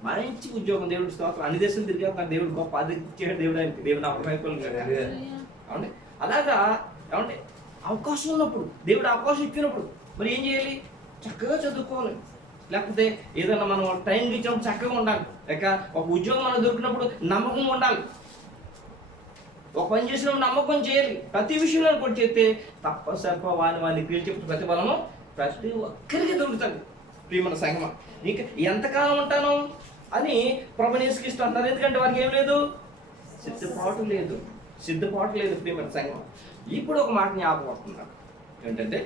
మంచి ఉద్యోగం, దేవుడి స్తోత్రం. అన్ని దేశాలు తిరిగి దేవుడు గొప్ప ఆదిత్యాడు దేవుడు. ఆయనకి దేవుడు అప్రమైపోయింది కదా. ఏమంటే అలాగా ఏమంటే అవకాశం ఉన్నప్పుడు, దేవుడు అవకాశం ఇచ్చినప్పుడు మరి ఏం చేయాలి? చక్కగా చదువుకోవాలి. లేకపోతే ఏదైనా మనం టైం ఇచ్చినప్పుడు చక్కగా ఉండాలి. లేక ఒక ఉద్యోగం మనకు దొరికినప్పుడు నమ్మకం ఉండాలి. ఒక పని చేసినప్పుడు నమ్మకం చేయాలి. ప్రతి విషయంలో కూడా చేస్తే తప్పసరిపో వాని క్రియలు చెప్పి ప్రతిఫలము ప్రతి ఒక్కరికి దొరుకుతుంది. ప్రియమైన సంగమం, నీకు ఎంతకాలం ఉంటాను? అని ప్రభుని యేసుక్రీస్తు అంటారు. ఎందుకంటే వారికి ఏం లేదు, సిద్ధపాటు లేదు ప్రియమైన సంఘం. ఇప్పుడు ఒక మాట జ్ఞాపకం వస్తున్నారు ఏంటంటే,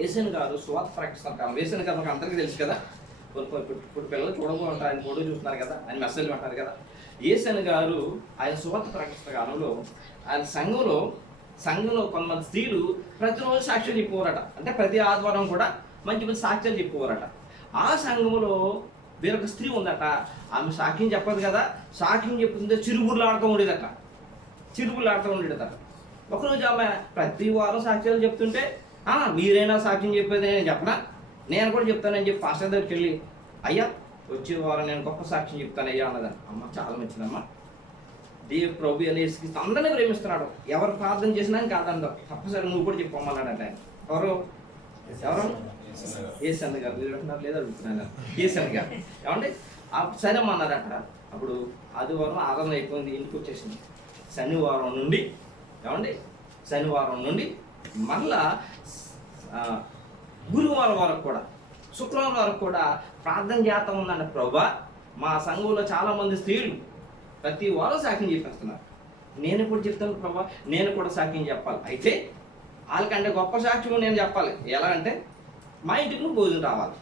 యేసన్ గారు సువార్త ప్రకటిస్తున్న కాలం. యేసన్ గారు మనకు అందరికీ తెలుసు కదా, ఇప్పుడు పిల్లలు చూడబోతుంటారు, ఆయన ఫోటో చూస్తున్నారు కదా, ఆయన మెసేజ్లు అంటారు కదా. యేసన్ గారు ఆయన సువార్త ప్రకటిస్తున్న కాలంలో ఆయన సంఘంలో కొంతమంది స్త్రీలు ప్రతిరోజు సాక్ష్యం చెప్పేవారట. అంటే ప్రతి ఆదివారం కూడా మంచి మంచి సాక్ష్యాలు చెప్పేవారట. ఆ సంఘంలో వేరొక స్త్రీ ఉందట. ఆమె సాక్ష్యం చెప్పదు కదా, సాక్ష్యం చెప్తుంటే చిరుగుర్లు ఆడుతూ ఉండేదట. ఒకరోజు ఆమె ప్రతి వారం సాక్ష్యాలు చెప్తుంటే, మీరైనా సాక్ష్యం చెప్పేది నేను చెప్పనా, నేను కూడా చెప్తానని చెప్పి పాస్టర్ దగ్గరికి వెళ్ళి, అయ్యా వచ్చే వారం నేను గొప్ప సాక్ష్యం చెప్తాను అయ్యా అన్నదాన్ని. అమ్మ చాలా మంచిదమ్మా, దేవుడు ప్రభు అని యేసుక్రీస్తు అందరినీ ప్రేమిస్తున్నాడు, ఎవరు ప్రార్థన చేసినా కాదందో తప్పనిసరి నువ్వు కూడా చెప్పమన్నాడంట. ఎవరు యేసన్న గారు, మీరు అంటున్నారు లేదా అడుగుతున్నాను, యేసన్న గారు ఏమంటే సరే అన్నారట. అప్పుడు ఆదివారం ఆరాధన అయిపోయింది, ఇంటికి వచ్చేసింది. శనివారం నుండి మళ్ళా గురువారం వరకు కూడా, శుక్రవారం వరకు కూడా ప్రార్థన చేస్తా ఉందంట. ప్రభా, మా సంఘంలో చాలా మంది స్త్రీలు ప్రతి వారం సాక్ష్యం చెప్పేస్తున్నారు, నేను ఎప్పుడు చెప్తాను ప్రభా, నేను కూడా సాక్ష్యం చెప్పాలి. అయితే వాళ్ళకంటే గొప్ప సాక్ష్యం నేను చెప్పాలి. ఎలా అంటే, మా ఇంటికి నువ్వు భోజనం రావాలి,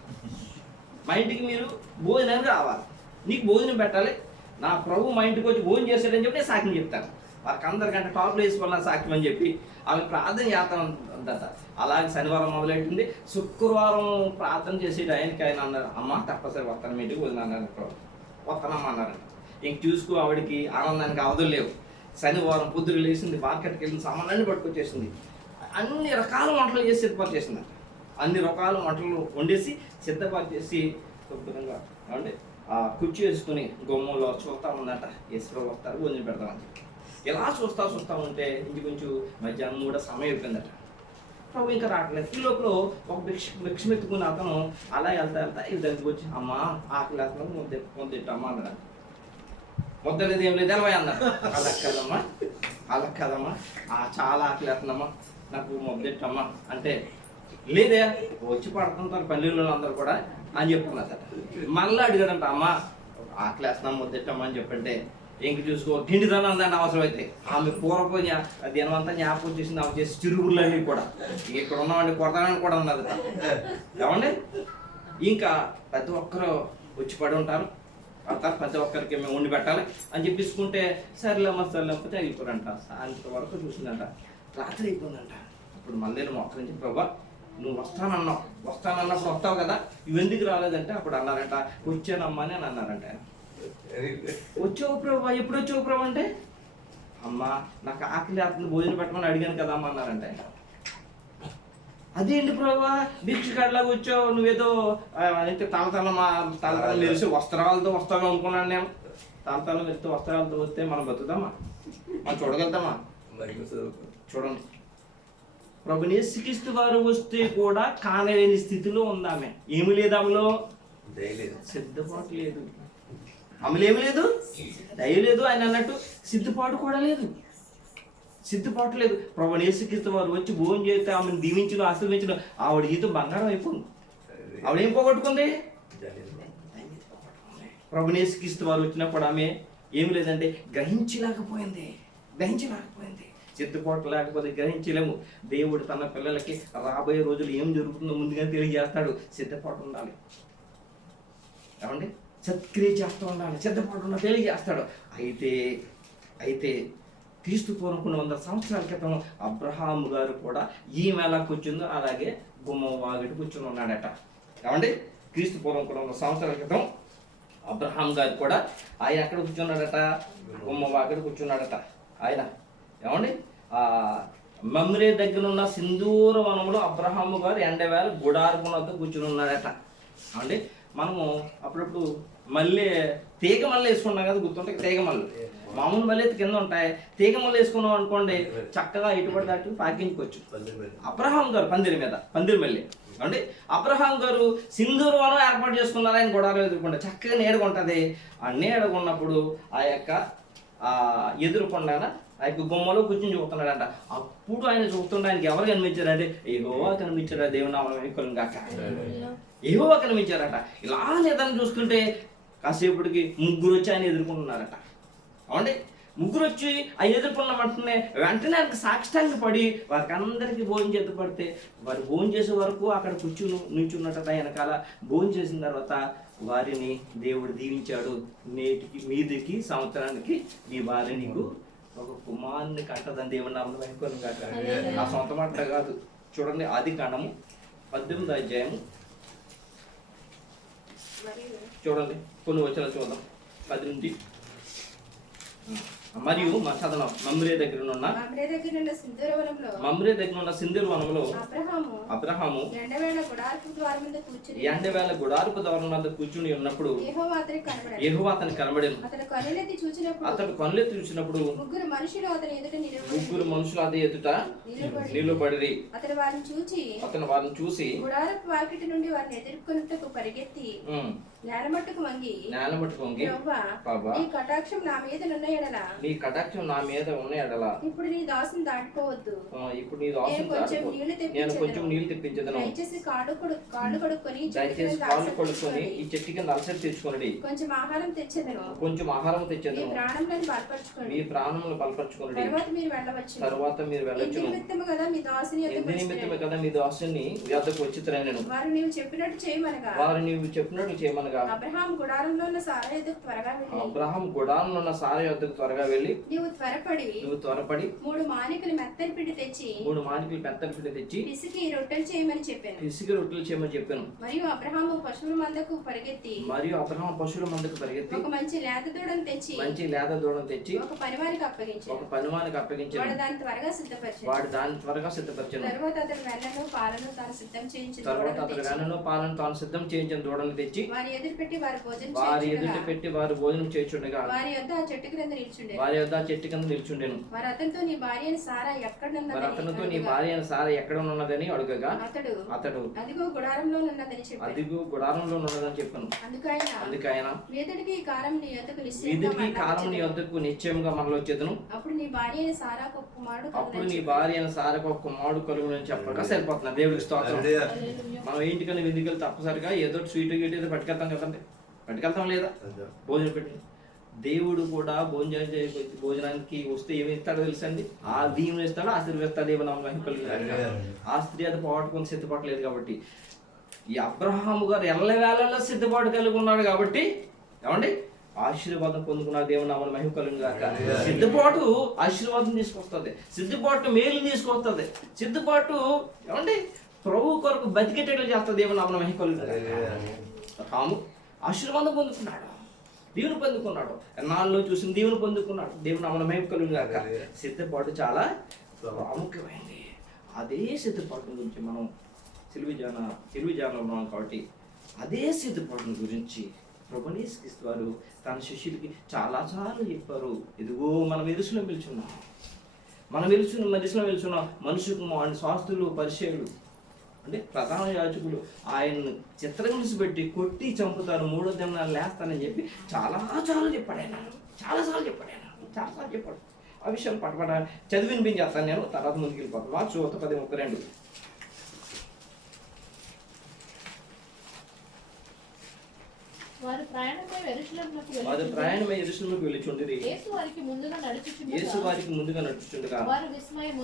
మా ఇంటికి మీరు భోజనానికి రావాలి, నీకు భోజనం పెట్టాలి, నా ప్రభు మా ఇంటికి వచ్చి భోజనం చేశాడని చెప్పి నేను సాక్ష్యం చెప్తాను. వాళ్ళకి అందరికంటే టాప్లో వేసుకున్న సాక్ష్యం అని చెప్పి ఆమె ప్రార్థన చేస్తాం అంతట. అలాగే శనివారం మొదలెట్టింది. శుక్రవారం ప్రార్థన చేసి ఆయనకి ఆయన అన్నారు, అమ్మ తప్పనిసరి వస్తాను మీ ఇంటికి భోజనం అన్నారు. వస్తానమ్మా అన్నారంట. ఇంక చూసుకో ఆవిడకి ఆనందానికి అవధులు లేవు. శనివారం పొద్దురు లేచింది, మార్కెట్కి వెళ్ళిన సామాన్లన్నీ పట్టుకొచ్చేసింది, అన్ని రకాల వంటలు చేసి సిద్ధపాటు చేసిందంట. అన్ని రకాల వంటలు వండేసి సిద్ధపాటు చేసి శుభ్రంగా అంటే కుర్చీ వేసుకుని గుమ్మంలో చూస్తా ఉందంట. ఎసులో వస్తారు, భోజనం పెడతామని చెప్పి ఇలా చూస్తా ఉంటే ఇంచుమించు మధ్యాహ్నం కూడా సమయం అయిపోయిందట. ప్రభు ఇంకా రావట్లేదు. ఈ లోపల ఒక భిక్షమెత్తుకుని అతను అలా వెళ్తా ఇది దగ్గరికి వచ్చి, అమ్మ ఆకలి వేస్తున్నాను, ముద్దెట్టమ్మా అన్నాడు. ముద్ద లేదు ఏం లేదు ఎలా అన్నాడు. అలా కదమ్మా చాలా ఆకలి వేస్తుందమ్మా, నాకు ముద్దెట్టమ్మా అంటే, లేదే వచ్చి పడుతుంటారు పల్లెల్లో అందరూ కూడా అని చెప్పుకున్నదట. మళ్ళీ అడిగాడంట, అమ్మ ఆకలి వేస్తున్నాం ముద్దెట్టమ్మా అని చెప్పంటే, ఇంక చూసుకో తిండిదాన్ని అందండి అవసరం అయితే. ఆమె పూర్వపు దినమంతా జ్ఞాపకం చేసింది, ఆమె చేసి చిరుగులన్నీ కూడా ఇక్కడ ఉన్నామండి కొడతానని కూడా ఉన్నది. ఏమండి ఇంకా ప్రతి ఒక్కరు వచ్చి పడి ఉంటారు, ప్రతి ఒక్కరికి మేము వండి పెట్టాలి అని చెప్పేసుకుంటే సరేలేకపోతే అయిపోరంట. సాయంత్రం వరకు చూసిందంట, రాత్రి అయిపోయిందంట. ఇప్పుడు మళ్ళీ మొక్కరించి, ప్రభా నువ్వు వస్తానన్నప్పుడు వస్తావు కదా, ఇవి ఎందుకు రాలేదంటే అప్పుడు అన్నారంట, వచ్చానమ్మా అని అన్నారంట. వచ్చావు ప్రభా, ఎప్పుడు వచ్చావు ప్రభా అంటే, అమ్మ నాకు ఆకలి అతను భోజనం పెట్టమని అడిగాను కదా అమ్మ అన్నారంట. అదేంటి ప్రభా భిక్షకాడిలాగా వచ్చావు, నువ్వేదో అయితే తలతల మెరిసి వస్త్రాలతో వస్తావు అనుకున్నాను నేను. తలతల మెరిస్తే వస్త్రాలతో వస్తే మనం బతుకుతామా, మనం చూడగలుగుతామా? చూడండి, ప్రభుని యేసుక్రీస్తు వారు వస్తే కూడా కానలేని స్థితిలో ఉందామె. ఏమి లేదు ఆమెలో, సిద్ధపాటు లేదు. ఆమెలో ఏమి లేదు, దయ లేదు. ఆయన అన్నట్టు సిద్ధపాటు కూడా లేదు. ప్రభుని యేసుక్రీస్తు వారు వచ్చి భోజనం చేస్తే ఆమెను దీవించడం ఆశీర్వదించడం, ఆవిడ జీవితం బంగారం అయిపోయింది. ఆవిడేం పోగొట్టుకుంది? ప్రభుని యేసుక్రీస్తు వారు వచ్చినప్పుడు ఆమె ఏమి లేదంటే గ్రహించలేకపోయింది. సిద్ధపాటు లేకపోతే గ్రహించలేము. దేవుడు తన పిల్లలకి రాబోయే రోజులు ఏం జరుగుతుందో ముందుగా తెలియజేస్తాడు. సిద్ధపాటు ఉండాలి. ఏమండి, సత్క్రియ చేస్తూ ఉండాలి, సిద్ధపాటు ఉండాలి, తెలియజేస్తాడు. అయితే క్రీస్తు పూర్వం 100 సంవత్సరాల క్రితం అబ్రహాము గారు కూడా ఈ మేళ కూర్చుందో అలాగే గుమ్మం వాగిటి కూర్చుని ఉన్నాడట. ఏమండి, క్రీస్తు పూర్వం 100 సంవత్సరాల క్రితం అబ్రహాం గారు కూడా ఆయన ఎక్కడ కూర్చున్నాడట, గుమ్మం వాగిటి కూర్చున్నాడట. ఆయన ఏమండి మమ్రే దగ్గర ఉన్న సింధూర వనంలో అబ్రహాము గారు ఎండవేళ గుడారపు వద్ద కూర్చుని ఉన్నాడట. ఏమండి, మనము అప్పుడప్పుడు తీగ మళ్ళీ వేసుకున్నాం కదా, గుర్తుంటే తీగ మళ్ళీ మామూలు మళ్ళీ కింద ఉంటాయి. తీగ మళ్ళీ వేసుకున్నాం అనుకోండి, చక్కగా ఇటుబడి దాటి పాకించుకోవచ్చు. అబ్రహాం గారు పందిరి మళ్ళీ అంటే అబ్రహాం గారు సింధూర వనం ఏర్పాటు చేసుకున్నారు. ఆయన గుడారం ఎదుర్కొంటే చక్కగా నీడగుంటది. ఆ నీడగున్నప్పుడు ఆ యొక్క ఎదుర్కొండాన ఆ యొక్క గుమ్మలో కూర్చొని చూస్తున్నాడంట. అప్పుడు ఆయన చూస్తుంటే ఆయనకి ఎవరు కనిపించారంటే యెహోవా కనిపించాడు. దేవుని నామం కాక యెహోవా కనిపించారట. ఇలా నిదాన్ని చూస్తుంటే కాసేపటికి ముగ్గురు వచ్చి ఆయన ఎదుర్కొంటున్నారట. అవునండి, ముగ్గురు వచ్చి ఆయన ఎదుర్కొన్న వెంటనే ఆయనకు సాక్షాంగ పడి వారికి అందరికీ భోజనం చేత పడితే వారు భోజనం చేసే వరకు అక్కడ నుంచున్నట. వెనకాల భోజనం చేసిన తర్వాత వారిని దేవుడు దీవించాడు. నేటికి మీదికి సంవత్సరానికి నీ భార్య నీకు ఒక కుమారుని కట్టదని దేవుడు నామమున మహిమ గాక. నా సొంత మాట కాదు. చూడండి, ఆదికాండము 18వ అధ్యాయము చూడండి, కొన్ని వచనాలు చూద్దాం. 10 నుండి. మరియు మా చదవం. మమ్రే దగ్గర ఉన్న సింధూర వనంలో అబ్రహాము ఎండవేళ గుడారపు ద్వారం వద్ద కూర్చుని ఉన్నప్పుడు యెహోవా అతనికి కనబడెను. అతడు కనులెత్తి చూసినప్పుడు ముగ్గురు మనుషులు అతని ఎదుట నిలబడిరి. అతను వారిని చూసి గుడారపు వాకిటి నుండి వారిని ఎదుర్కొనుటకు పరిగెత్తి నేలమట్టుకు వంగి నీ కటాక్షం నా మీద ఉన్న ఎడల ఇప్పుడు నీ దాసుని దాటుకోవద్దు. నేను కొంచెం నీళ్లు తెప్పించదను. దయచేసి కాళ్ళు కడుక్కొని ఈ చెట్టు కింద అలసట తెచ్చుకోండి. కొంచెం ఆహారం తెచ్చేదను. మీ ప్రాణములను బలపరచుకోండి. తర్వాత మీరు వెళ్ళవచ్చు. నిమిత్తము కదా మీ దాసుని వద్దకు వచ్చుతున్నాను. వారు నీవు చెప్పినట్టు చేయమనగా అబ్రహాము గుడారంలో ఉన్న సారా యొద్దకు త్వరగా వెళ్ళి నీవు త్వరపడి 3 మానికలు మెత్తని పిండి తెచ్చి పిసికి రొట్టెలు చేయమని చెప్పాను. మరియు అబ్రహాము పశువుల మందకు పరిగెత్తి ఒక మంచి లేత దూడను తెచ్చి ఒక పనివానికి అప్పగించాడు. వాడు దాన్ని త్వరగా సిద్ధపరిచాడు. తర్వాత అతను వెన్నను పాలను తాను సిద్ధం చేయించిన దూడను తెచ్చి వారి ఎదురు పెట్టి వారు భోజనం చేయుచుండగా వారి యొద్ద ఆ చెట్టు కింద నిల్చుండెను. వారు అతనితో నీ భార్య అయిన సారా ఎక్కడ ఉన్నదని అడుగగా అతడు అదిగో గుడారంలో ఉన్నదని చెప్పాను. అందుకైన మీదటికి ఈ కాలం నీ యొద్దకు నిశ్చయంగా మనలో వచ్చేదను. అప్పుడు నీ భార్య అయిన సారాకు ఒక కుమారుడు కలుగునని చెప్పగా సరిపోతున్నా. దేవుడికి స్తోత్రం. మనం ఇంటికన్నా విందుకెళ్ళి తప్పనిసరిగా ఏదో స్వీట్ గీట్ ఏదో పట్టుకెళ్తాం లేదా భోజనం పెట్టి. దేవుడు కూడా భోజనానికి వస్తే ఏమి ఇస్తాడో తెలుసండి. ఆ దీవుని ఇస్తాడు, ఆశీర్వదిస్తాడు. ఏమన్నా ఆ స్త్రీ అది పోగొట్టుకుని సిద్ధపడలేదు కాబట్టి, ఈ అబ్రహాము గారు ఎల్లవేళల్లో సిద్ధపాటు కలిగి ఉన్నాడు కాబట్టి ఏమండి ఆశీర్వాదం పొందుకున్న దేవుని నామమున మహిమ కలుగును గాక. సిద్ధపాటు ఆశీర్వాదం తీసుకొస్తుంది. సిద్ధపాటు మేలు తీసుకొస్తుంది. సిద్ధపాటు ఏమండి ప్రభు కొరకు బతికేటట్లు చేస్తుంది. దేవుని నామమున మహిమ కలుగును గాక. రాము ఆశీర్వాదం పొందుకున్నాడు, దేవుని పొందుకున్నాడు. ఎన్నాళ్ళు చూసిన దేవుని పొందుకున్నాడు. దేవుని నామమున మహిమ కలుగును గాక. సిద్ధపాటు చాలా ప్రాముఖ్యమైనది. అదే సిద్ధపాటు గురించి మనం సిలువ ఉన్నాం కాబట్టి అదే సిద్ధపాటు గురించి ప్రభువు యేసు క్రీస్తు వారు తన శిష్యులకి చాలాసార్లు చెప్పారు. ఇదిగో మనం ఎరుసలేము వెళ్తున్నాం. మనుషులకు శాస్త్రులు పరిచయులు అంటే ప్రధాన యాజకులు ఆయన్ను చిత్రహింస పెట్టి కొట్టి చంపుతారు, 3వ దినాన లేస్తానని చెప్పి చాలాసార్లు చెప్పాడు ఆయన. ఆ విషయం పట్టపడ చదివి వినిపించేస్తాను నేను. తర్వాత ముందుకు వెళ్ళిపోతాను. మార్చి 10:32. వారు ప్రయాణమై యెరూషలేమునకు వెళ్ళుచుండిరి. యేసు వారికి ముందుగా నడుచుచుండగా వారు విస్మయం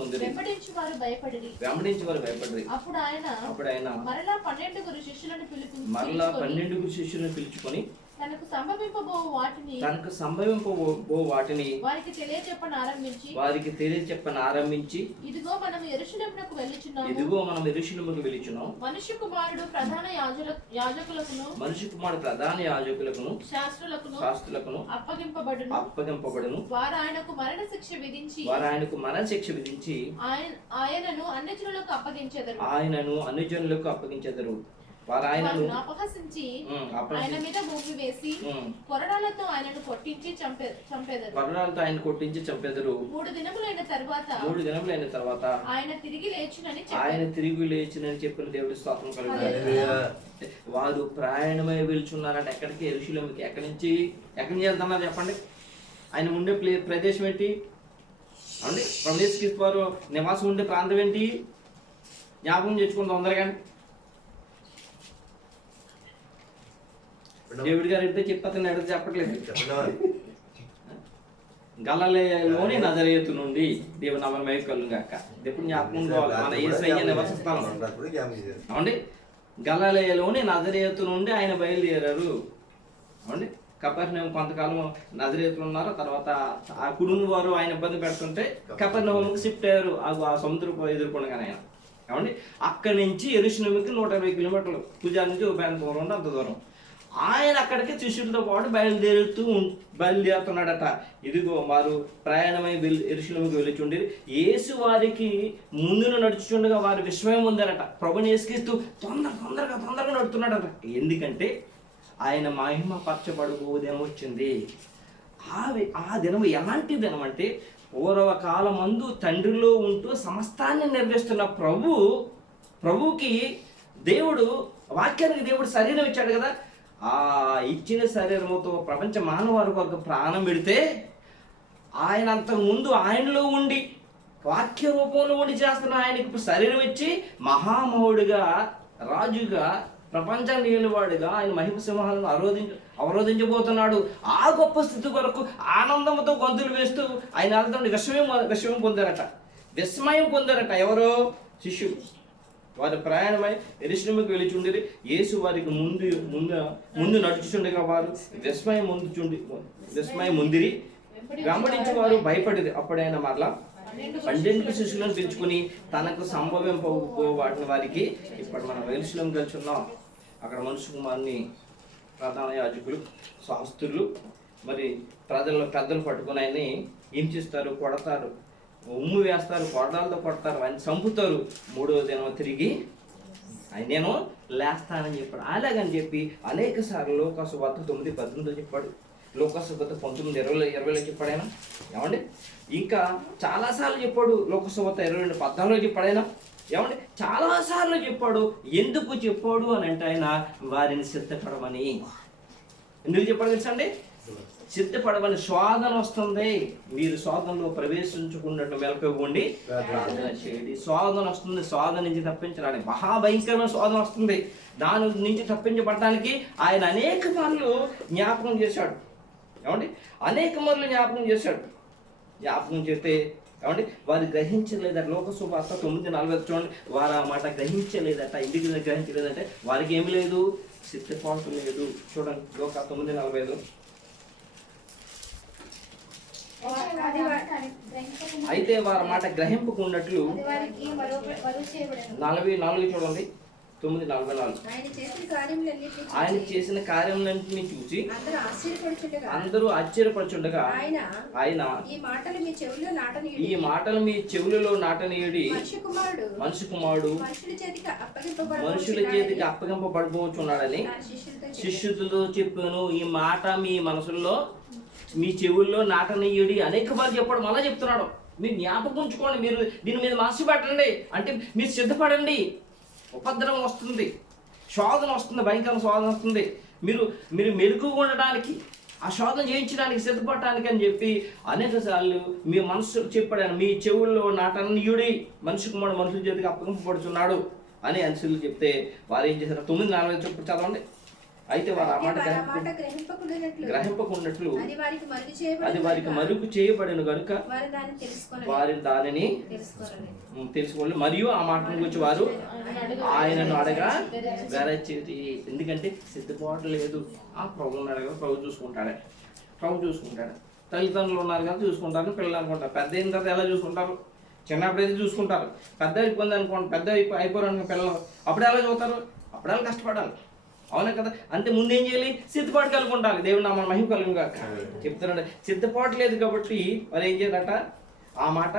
పొందిరి. వెంబడించి వారు భయపడిరి. అప్పుడు ఆయన మరలా 12 శిష్యులను పిలుచుకొని తనకు సంభవింపబో వాటిని వారికి తెలియచెప్పన ఆరంభించి ఇదిగో మనం యెరూషలేమునకు వెళ్ళుచున్నాం. మనుష్య కుమారుడు ప్రధాన యాజకులకును శాస్త్రులకును అప్పగింపబడును. వారు ఆయనకు మరణ శిక్ష విధించి ఆయనను అన్యజనులకు అప్పగించెదరు. అపహసించి ఆయన మీద భూమి వేసి కొరడాలతో ఆయనను కొట్టించి చంపెదరు. 3 దినములైన తర్వాత ఆయన తిరిగి లేచునని చెప్పిన దేవుడి స్తోత్రం కలుగును. వారు ప్రయాణమై వెళ్తున్నారంట. ఎక్కడికి? యెరూషలేముకి. ఎక్కడి నుంచి వెళ్తున్నారు చెప్పండి? ఆయన ఉండే ప్రదేశం ఏంటి అండి? ప్రభువు యేసు క్రీస్తు వారు నివాసం ఉండే ప్రాంతం ఏంటి? జ్ఞాపకం తెచ్చుకుని తొందరగా. డేవిడ్ గారు అడిగితే చెప్పని అడిగితే చెప్పట్లేదు. గలిలయలోని నజరేతు నుండి దేవుని నామమున మహిమ కలుగును గాక. ఎప్పుడు జ్ఞాపకం ఉంచుకోవాలి, మన యేసయ్య నివాస స్థలం. అవునండి, గలిలయలోని నజరేతు నుండి ఆయన బయలుదేరారు. అవునండి, కపెర్నహూము కొంతకాలం నజరేతులు ఉన్నారు. తర్వాత ఆ కుటుంబం వారు ఆయన ఇబ్బంది పెడుతుంటే కపెర్నహూముకి షిఫ్ట్ అయ్యారు. ఆ సముద్రం ఎదుర్కొనగానే ఆయన. అవునండి, అక్కడి నుంచి యెరూషలేముకి 120 కిలోమీటర్లు, పూజా నుంచి ఉపేంత దూరం ఉంటే అంత దూరం. ఆయన అక్కడికి శిష్యులతో పాటు బయలుదేరుతున్నాడట. ఇదిగో వారు ప్రయాణమై యెరూషలేముకి వెళ్ళుచుండి యేసు వారికి ముందును నడుచుచుండగా వారు విస్మయం పొందారట. ప్రభుని యేసుక్రీస్తు తొందరగా నడుతున్నాడట. ఎందుకంటే ఆయన మహిమ పరచబడుకో దినం వచ్చింది. ఆ దినం ఎలాంటి దినం అంటే, పూర్వకాలమందు తండ్రిలో ఉంటూ సమస్తాన్ని నిర్వహిస్తున్న ప్రభువుకి దేవుడు, వాక్యానికి దేవుడు శరీరం ఇచ్చాడు కదా. ఆ ఇచ్చిన శరీరముతో ప్రపంచ మానవాళి కొరకు ప్రాణం పెడితే, ఆయన అంతకు ముందు ఆయనలో ఉండి వాక్య రూపంలో ఉండి చేస్తున్న ఆయనకి ఇప్పుడు శరీరం ఇచ్చి మహామహుడిగా, రాజుగా, ప్రపంచాన్ని ఏలువాడుగా ఆయన మహిమ సింహాలను అవరోధించబోతున్నాడు. ఆ గొప్ప స్థితి కొరకు ఆనందంతో గొంతులు వేస్తూ ఆయన అర్థం విస్మయం పొందారట. ఎవరో శిష్యులు. వారి ప్రయాణమై యెరూషలేముకి వెళ్ళుచుండిరి. యేసు వారికి ముందు నడుచుచుండగా వారు విస్మయం ముందిరి. వెంబడించి వారు భయపడిరి. అప్పుడైనా మరలా 12 శిష్యులను పిలుచుకుని తనకు సంభవింపబో వాటిని వారికి, ఇప్పుడు మనం యెరూషలేము కలిసి ఉన్నాం. అక్కడ మనుష్య కుమారుని ప్రధాన యాజకులు, శాస్త్రులు, మరి పెద్దలు పట్టుకుని ఆయన్ని హింసిస్తారు, కొడతారు, ఉమ్ము వేస్తారు, కొరడాలతో కొడతారు, ఆయన చంపుతారు. 3వ దినం తిరిగి ఆయనేమో లేస్తానని చెప్పాడు. అలాగని చెప్పి అనేక సార్లు లోకాసువార్త 9:18 చెప్పాడు. లోకాసువార్త 19:20 చెప్పాడు ఆయన. ఏమండి, ఇంకా చాలాసార్లు చెప్పాడు. లోకాసువార్త 22:14 చెప్పాడు ఆయన. ఏమండి, చాలాసార్లు చెప్పాడు. ఎందుకు చెప్పాడు అని అంటే, ఆయన వారిని సిద్ధపడమని. ఎందుకు చెప్పాడు తెలుసా అండి? సిద్ధపడమని. శోధన వస్తుంది, మీరు శోధనలో ప్రవేశించుకున్నట్టు మెలకువగొండి ప్రార్థన చేయండి. శోధన వస్తుంది, శోధన నుంచి తప్పించడానికి మహాభయంకరమైన శోధన వస్తుంది. దాని నుంచి తప్పించబడటానికి ఆయన అనేక మార్లు జ్ఞాపకం చేశాడు. ఏమండి, అనేక మార్లు జ్ఞాపకం చేస్తే ఏమండి, వారు గ్రహించలేదట. లోకసువార్త 9:40 చూడండి. వారు ఆ మాట గ్రహించలేదట. ఎందుకు గ్రహించలేదంటే, వారికి ఏమి లేదు, సిద్ధపాటు లేదు. చూడండి, లోక 9:45. అయితే వారి మాట గ్రహింపకున్నట్లు 44 చూడండి, 9:44. ఆయన చేసిన కార్యములన్నింటినీ చూసి అందరూ ఆశ్చర్యపడుచుండగా ఆయన ఈ మాటలు మీ చెవులలో నాటనీయుడి, మనిషి కుమారుడు మనుషుల చేతికి అప్పగింపబడబోచున్నాడని శిష్యులతో చెప్పాను. ఈ మాట మీ మనసుల్లో, మీ చెవుల్లో నాటనీయుడి అనేక మార్లు చెప్పాడు. మళ్ళా చెప్తున్నాడు. మీరు జ్ఞాపకం ఉంచుకోండి, మీరు దీని మీద మనసు పెట్టండి. అంటే మీరు సిద్ధపడండి. ఉపద్రవం వస్తుంది, శోధన వస్తుంది, భయంకర శోధన వస్తుంది. మీరు మెలకుగా ఉండడానికి, ఆ శోధన చేయించడానికి, సిద్ధపడటానికి అని చెప్పి అనేక సార్లు మీ మనసు చెప్పాడు. మీ చెవుల్లో నాటనీయుడి, మనిషి కుమారుడు మనుషుల చేతికి అప్పగింపబడుచున్నాడు అని అన్సులు చెప్తే వారు ఏం చేశారు? 9:40 చెప్పు చదవండి. అయితే వారు ఆ మాట గ్రహింపకున్నట్లు అది వారికి మరుగు చేయబడిన కనుక వారి దానిని తెలుసుకోవాలి. మరియు ఆ మాట గురించి వారు ఆయనను అడగా వెరచేతి. ఎందుకంటే సిద్ధపాటు లేదు. ఆ ప్రభువుని అడగా ప్రభు చూసుకుంటాడు. తల్లిదండ్రులు ఉన్నారు కదా చూసుకుంటారు, పిల్లలు అనుకుంటారు. పెద్ద అయిన తర్వాత ఎలా చూసుకుంటారు? చిన్నప్పుడైతే చూసుకుంటారు. పెద్ద అయిపోయింది అనుకోండి, పెద్ద అయిపోయారు అనుకో పిల్లలు, అప్పుడు ఎలా చదువుతారు? అప్పుడు ఎలా కష్టపడాలి. అవునా కదా? అంటే ముందేం చేయాలి? సిద్ధపాటు కలుగుంటాలి. దేవుడు నామమున మహిమ కలుగును గాక. చెప్తున్నాడు, సిద్ధపాటు లేదు కాబట్టి వారు ఏం చేయాలట? ఆ మాట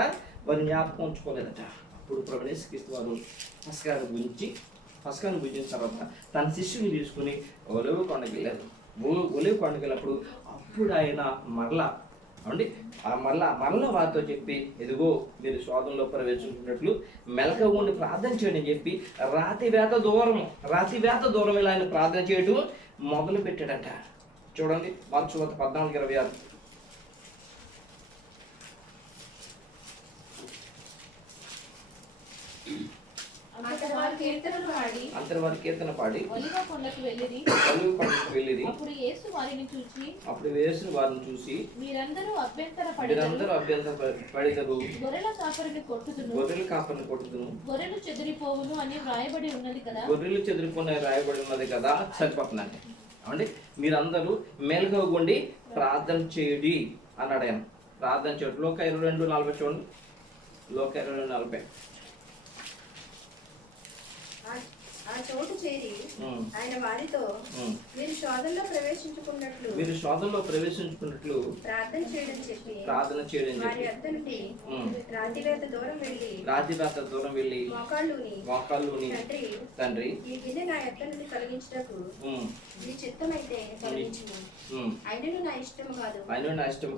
వారు జ్ఞాపకం ఉంచుకోలేదట. అప్పుడు ప్రభువు యేసుక్రీస్తు వారు పస్కాను భుజించిన తర్వాత తన శిష్యుని తీసుకుని ఒలీవ కొండకి వెళ్ళారు. ఒలీవ కొండకి వెళ్ళినప్పుడు అప్పుడు ఆయన మరలా వారితో చెప్పి, ఎదుగో మీరు శోధనలో ప్రవేశించినట్లు మెలకువగా ఉండి ప్రార్థన చేయండి అని చెప్పి రాతివేత దూరం ఇలా ఆయన ప్రార్థన చేయడం మొదలు పెట్టాడట. చూడండి, మార్కు వార్త 14:26. అంతటి వారు కీర్తన పాడి ఒలీవ కొండకు వెళ్ళిరి. అప్పుడు యేసు వారిని చూసి మీరందరూ అభ్యంతర పడిదరు, గొర్రెల కాపరిని కొట్టుదును, గొర్రెలు చెదిరిపోవును అని వ్రాయబడి ఉన్నది కదా. గొర్రెలు చెదిరిపోయిన రాయబడి ఉన్నది కదా. సరిపోతుందండి. ఏమండి, మీరందరూ మేల్కొండి ప్రార్థన చేయుడి అన్నాడు ఆయన. ప్రార్థన చేయడు. లోక 22:40 చూడండి. లోక 22:40. ఆ చోటు చేరి ఆయన వారితో మీరు శోధనలో ప్రవేశించుకున్నట్లు ప్రార్థన చేయడం చెప్పి వారి వద్ద నుండి రాతివేత దూరం వెళ్ళి మోకాళ్ళుని తండ్రి ఈ గిన్నె నా యొద్ద నుండి తొలగించుటకు నీ చిత్తమైతే తొలగించుము, అయినను నా ఇష్టము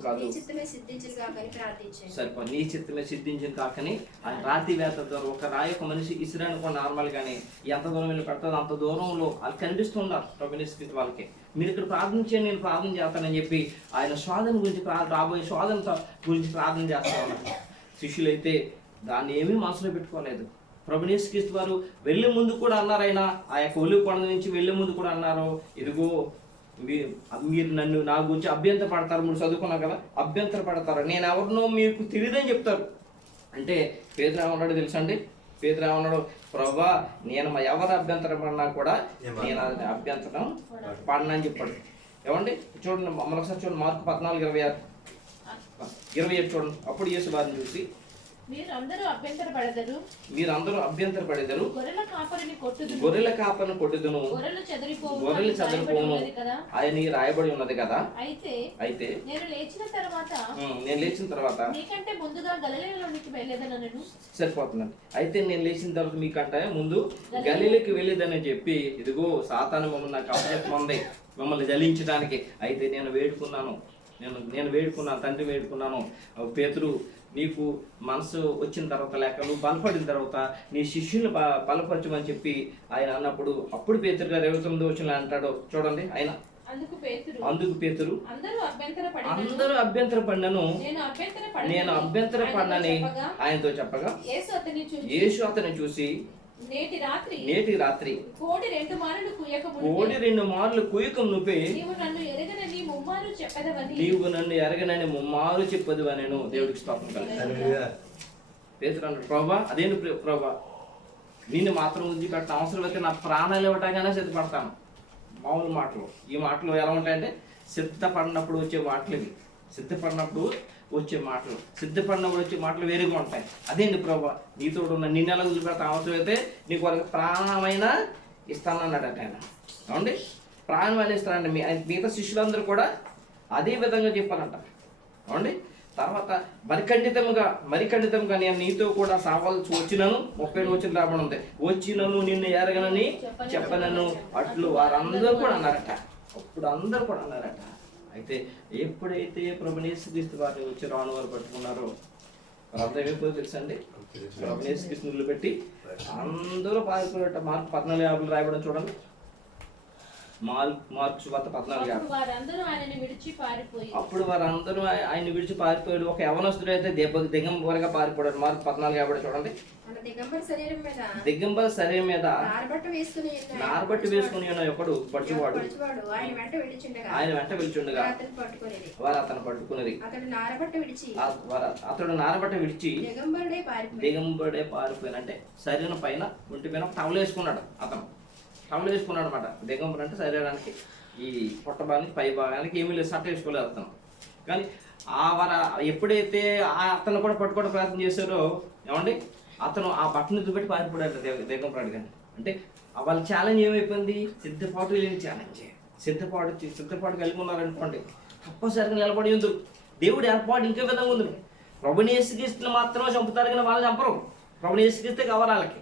కాదు నీ చిత్తమే సిద్ధించును కాకని ప్రార్థించాను. సరిపో నీ చిత్తమే సిద్ధించిన కాకని ఆయన రాతివేత దూరం. ఒక రాయి ఒక మనిషి ఇసిరానుకో నార్మల్ గానీ ఎంత దూరం వెళ్ళి పెడతారు అంత దూరంలో వాళ్ళు కనిపిస్తున్నారు ప్రభుని వాళ్ళకి. మీరు ఇక్కడ ప్రార్థన చేయండి, నేను ప్రార్థన చేస్తానని చెప్పి ఆయన శోధన గురించి రాబోయే శోధన గురించి ప్రార్థన చేస్తా ఉన్నారు. శిష్యులైతే దాన్ని ఏమీ మనసులో పెట్టుకోలేదు. ప్రభునేశ్వరీస్తు వారు వెళ్ళే ముందు కూడా అన్నారు. ఆయన ఆ యొక్క ఒలివ కొండ నుంచి వెళ్ళే ముందు కూడా అన్నారు, ఇదిగో మీరు నన్ను నా గురించి అభ్యంతర పడతారు. మీరు చదువుకున్నారు కదా, అభ్యంతర పడతారు, నేను ఎవరినో మీకు తెలియదని చెప్తారు. అంటే పేదలు ఏమన్నాడు తెలుసా అండి? పేదలు ఏమన్నాడు, ప్రభువా నేను ఎవరు అభ్యంతరం పడినా కూడా నేను అభ్యంతరం పడనని చెప్పాడు. ఏమండి చూడండి, మరొకసారి చూడండి, మార్కు 14:26 చూడండి. అప్పుడు యేసు వారిని చూసి మీరందరూ అభ్యంతర పడెదరు, గొర్రెల కాపరిని కొట్టుదును, గొర్రెలు చెదరిపోవును ఆయన రాయబడి ఉన్నది కదా. అయితే నేను లేచిన తర్వాత మీకంటే ముందుగా గలిలయలోనికి వెళ్ళేదనను. సరిపోతుందండి. అయితే నేను లేచిన తర్వాత మీకంటే ముందు గలిలకి వెళ్ళేదని చెప్పి, ఇదిగో సాతాను మమ్మల్ని నాకు అప్పచెప్పమంది మిమ్మల్ని జలించడానికి. అయితే నేను వేడుకున్నాను, తండ్రి వేడుకున్నాను, పేతురు నీకు మనసు వచ్చిన తర్వాత లేక నువ్వు బలపడిన తర్వాత నీ శిష్యుని బలపరచమని చెప్పి ఆయన అన్నప్పుడు, అప్పుడు పేతురు గారు 29 అంటాడు చూడండి. ఆయన అందుకు పేతురు అందరూ అభ్యంతర పడినను నేను అభ్యంతర పడినని ఆయనతో చెప్పగా యేసు అతన్ని చూసి నేటి రాత్రి కోడి 2 మార్లు కూయక నువ్వే నీవు నన్ను ఎరగనని ముమ్మారు చెప్పదు అనేను. దేవుడికి స్తోత్రం కలుగును. పేతురు అన్నాడు, ప్రభా అదేంటి ప్రభా, నిన్ను మాత్రం వదిలిపెట్టిన అవసరం అయితే నా ప్రాణాలు ఇవ్వటానికైనా సిద్ధపడతాను. మామూలు మాటలు. ఈ మాటలు ఎలా ఉంటాయంటే సిద్ధపడినప్పుడు వచ్చే మాటలు ఇవి. సిద్ధపడినప్పుడు వచ్చే మాటలు వేరేగా ఉంటాయి. అదేంటి ప్రభా నీతో ఉన్న నిన్ను ఎలా వదిలిపెడతా అవసరం అయితే నీకు వరకు ప్రాణమైనా ఇస్తానన్నాడట ఆయన. అవునండి, ప్రాణమైనా ఇస్తానండి. మిగతా శిష్యులందరూ కూడా అదే విధంగా చెప్పాలంట. అవునండి, తర్వాత మరిఖండితంగా నేను నీతో కూడా సావాల్సి వచ్చినను 37 రాబడి ఉంది. వచ్చినను నిన్ను ఎరగనని చెప్పనను అట్లు వారందరూ కూడా అన్నారట. అప్పుడు అందరూ కూడా అన్నారట. అయితే ఎప్పుడైతే ప్రభునేశ్వరీస్తు వారిని వచ్చి రాను వారు పట్టుకున్నారో వారందరూ ఏమైపోయి తెలుసండి, ప్రభునేశ్వరీస్తుని పెట్టి అందరూ పారిపోయారట. మార్కు 14:50 రాయబడి చూడండి. మార్కు సువార్త 14:50. అప్పుడు వారందరూ ఆయన విడిచి పారిపోయాడు. ఒక యవనస్తుడు అయితే దిగంబరగా పారిపోయాడు. మార్కు 14:50 చూడండి. దిగంబర శరీరం మీద నారబట్టు వేసుకుని ఉన్న ఒకడు పడుచువాడు ఆయన వెంట వెళ్తుండగా వారు అతను పట్టుకునేది. అతడు నారబట్ట విడిచి దిగంబరుడే పారిపోయిన, అంటే శరీరం పైన ఒంటి పైన టవల్ వేసుకున్నాడు. అతను టవల్ వేసుకున్నాడు అనమాట. దిగంబరు అంటే శరీరానికి ఈ పొట్ట భాగానికి పై భాగానికి ఏమీ లేదు, సట్ట వేసుకోలేదు అతను. కానీ ఎప్పుడైతే అతను కూడా పట్టుకోవడం ప్రయత్నం చేశారో ఏమండి, అతను ఆ బట్టను దుబ్బెట్టి పారిపోయాడు దిగంబరాడు. కానీ అంటే వాళ్ళ ఛాలెంజ్ ఏమైపోయింది, సిద్ధపాటు లేని ఛాలెంజ్. సిద్ధపాటు కలిగి ఉన్నారనుకోండి తప్పనిసరిగా నిలబడి ఉంది. దేవుడి ఏర్పాటు ఇంకే విధంగా ఉంది. ప్రభుని యేసుక్రీస్తుని మాత్రమే చంపుతారు కానీ వాళ్ళు చంపరు. ప్రభుని యేసుక్రీస్తే కావాలి వాళ్ళకి.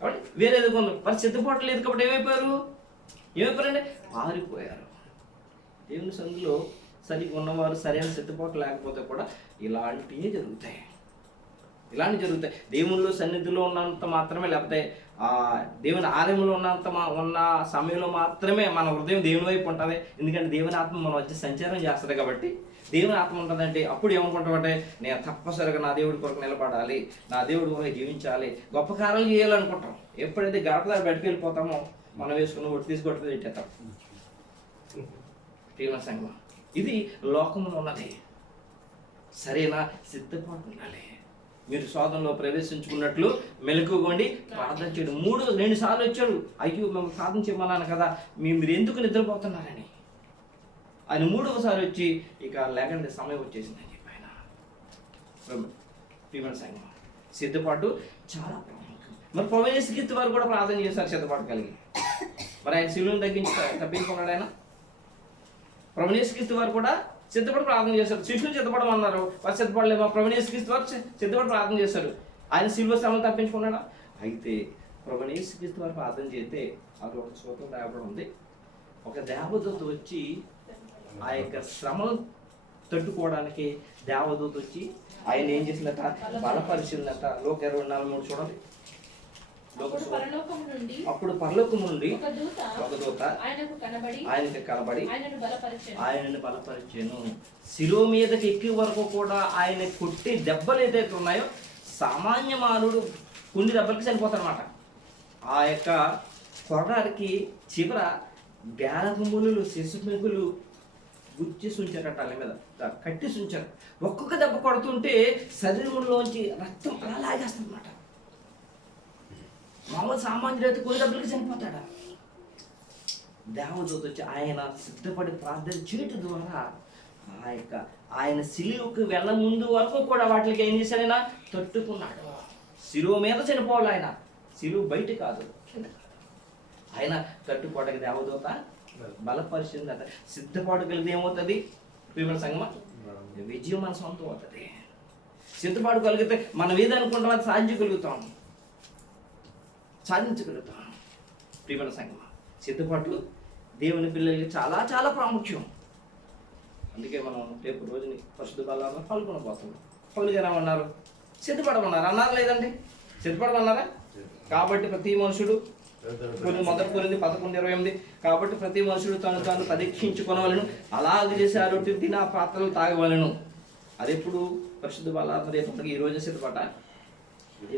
కాబట్టి వేరే ఎదుగు మరి సిద్ధపాటు లేదు కాబట్టి ఏమైపోయారంటే పారిపోయారు. దేవుని సందులో సరిగ్గా ఉన్నవారు సరైన సిద్ధపాటు లేకపోతే కూడా ఇలాంటివే జరుగుతాయి. ఇలాంటివి జరుగుతాయి. దేవుళ్ళు సన్నిధిలో ఉన్నంత మాత్రమే, లేకపోతే దేవుని ఆలయంలో ఉన్న సమయంలో మాత్రమే మన హృదయం దేవుని వైపు ఉంటుంది. ఎందుకంటే దేవుని ఆత్మ మనం వచ్చి సంచారం చేస్తుంది కాబట్టి. దేవుని ఆత్మ ఉంటుందంటే అప్పుడు ఏమనుకుంటామంటే నేను తప్పనిసరిగా నా దేవుడి కొరకు నిలబడాలి, నా దేవుడి కొరకు జీవించాలి, గొప్ప కార్యాలు చేయాలనుకుంటాం. ఎప్పుడైతే గడపదారి బయటకు వెళ్ళిపోతామో మనం వేసుకున్న ఒట్టి తీసుకొట్టి తిట్టేస్తాం. ప్రియమైన సంగమా, ఇది లోకంలో ఉన్నది. సరైన సిద్ధపాటు ఉండాలి. మీరు శోధనలో ప్రవేశించుకున్నట్లు మెలకువగొండి ప్రార్థన చేయడం. 2 సార్లు వచ్చాడు. అయ్యో మేము ప్రార్థన చేయమన్నాను కదా, మీరు ఎందుకు నిద్రపోతున్నారని. ఆయన 3వసారి వచ్చి ఇక లేకంటే సమయం వచ్చేసిందని చెప్పి ఆయన. ప్రియమైన సంగమా, సిద్ధపాటు చాలా ప్రాముఖ్యం. మరి ప్రభువైన యేసుక్రీస్తు వారు కూడా ప్రార్థన చేశారు సిద్ధపాటు కలిగి. మరి ఆయన శిలువను తప్పించుకున్నాడు ఆయన. ప్రభువైన యేసుక్రీస్తు వారు కూడా సిద్ధపడి ప్రార్థన చేశారు. శిష్యులు సిద్ధపడమన్నారు, వారు సిద్ధపడలేదు. ప్రభువైన యేసుక్రీస్తు వారు సిద్ధపడి ప్రార్థన చేశారు. ఆయన శిలువ శ్రమను తప్పించుకున్నాడా? అయితే ప్రభువైన యేసుక్రీస్తు వారు ప్రార్థన చేస్తే అది ఒక సూత్రం రాయబడి ఉంది. ఒక దేవదూత వచ్చి ఆ యొక్క శ్రమను తట్టుకోవడానికి దేవదూత వచ్చి ఆయన ఏం చేసిందట, బలపరిచిందట. లోక 24:3 చూడండి. అప్పుడు పరలోకం నుండి ఒక దూత ఆయనకు కనబడి ఆయనను బలపరిచెను. శిలువ మీదకి ఎక్కే వరకు కూడా ఆయన కొట్టి దెబ్బలు ఏదైతే ఉన్నాయో సామాన్య మానవుడు కొన్ని దెబ్బలకి చనిపోతారన్నమాట. ఆ యొక్క కొరడానికి చివర బేరగుంబులు శిశుపెంకులు గుచ్చి సుంచారట, వాళ్ళ మీద కట్టి సుంచారు. ఒక్కొక్క దెబ్బ కొడుతుంటే శరీరంలోంచి రక్తం అలా లాగేస్తుంది అన్నమాట. మామూలు సామాన్యుడు అయితే కొన్ని దెబ్బలకి చనిపోతాడా. దేవదూత వచ్చి ఆయన సిద్ధపడి ప్రార్థన చేయటం ద్వారా ఆయన సిలువకు వెళ్ళ ముందు వరకు కూడా వాటికి ఏం చేశాడైనా తట్టుకున్నాడు. సిలువ మీద చనిపోవాలి ఆయన, సిలువ బయట కాదు. ఆయన తట్టుకోవడానికి దేవదూత బలపరిచిందట. సిద్ధపాటు కలిగితే ఏమవుతుంది ప్రియమైన సంగమా, విజయం మన సొంతం అవుతుంది. సిద్ధపాటు కలిగితే మనం ఏదనుకుంటాం అది సాధించగలుగుతాం. ప్రియమైన సంగమా, సిద్ధపాటు దేవుని పిల్లలకి చాలా చాలా ప్రాముఖ్యం. అందుకే మనం రేపు రోజుని పరిశుద్ధ బలాల్లో పాల్గొనబోతున్నాం. పౌలు గారు ఏమన్నారు? సిద్ధపడమన్నారు. అన్నారు లేదండి? సిద్ధపడమన్నారా? కాబట్టి ప్రతి మనుషుడు మొదటి కొరింథీ 11:28 కాబట్టి ప్రతి మనుషుడు తను తాను పరీక్షించుకొనవలెను, అలాగే చేసే ఆ రొట్టె తిని ఆ పాత్రలు తాగవలెను. అది ఎప్పుడు పరిశుద్ధ బలాలు రేపు ఈ రోజు సిద్ధపడ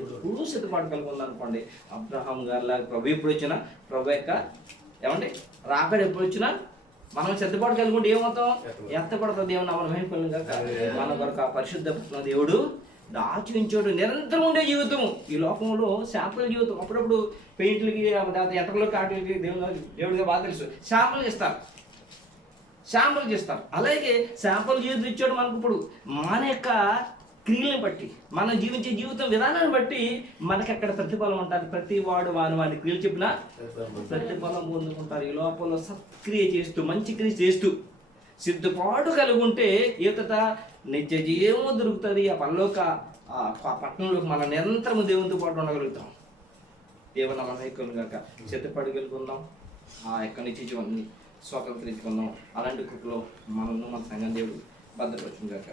ఎప్పుడు సిద్ధపాటు కలిగి ఉందనుకోండి. అబ్రహాం గారిలాగా ప్రభు ఎప్పుడు వచ్చినా, ప్రభు యొక్క ఏమండి రాకడ ఎప్పుడు వచ్చినా మనం సిద్ధపాటు కలిగి ఉంటే ఏమవుతాం? ఎత్తపడుతుంది దేవుని మన మహిమలుగా. మన కొరకు ఆ పరిశుద్ధ దేవుడు దాచించోడు నిరంతరం ఉండే జీవితం. ఈ లోకంలో శాంపుల్ జీవితం. అప్పుడప్పుడు పెయింట్లకి ఎంటర్లకి ఆటలకి దేవుడిగా బాగా తెలుసు శాంపుల్ చేస్తారు. అలాగే శాంపుల్ జీవితం ఇచ్చాడు మనకు. ఇప్పుడు మన యొక్క క్రియలను బట్టి, మనం జీవించే జీవితం విధానాన్ని బట్టి మనకి అక్కడ ప్రతిఫలం ఉంటుంది. ప్రతి వాడు వాని క్రియలు చెప్పినా ప్రతిఫలం పొందుకుంటారు. ఈ లోపల సత్క్రియ చేస్తూ మంచి క్రియ చేస్తూ సిద్ధపాటు కలిగి ఉంటే ఏతట నిత్య జీవము దొరుకుతుంది. ఆ పరలోక పట్టణంలోకి మనం నిరంతరం దేవునితో పాటు ఉండగలుగుతాం. దేవుని మన హైకులు కాక సిద్ధపడి వెళ్ళుకుందాం. ఆ యొక్క నిత్య జీవాన్ని స్వాతంత్రించుకుందాం. అలాంటి కృపలో మనల్ని మన సంఘం దేవుడు భద్రపరచును గాక.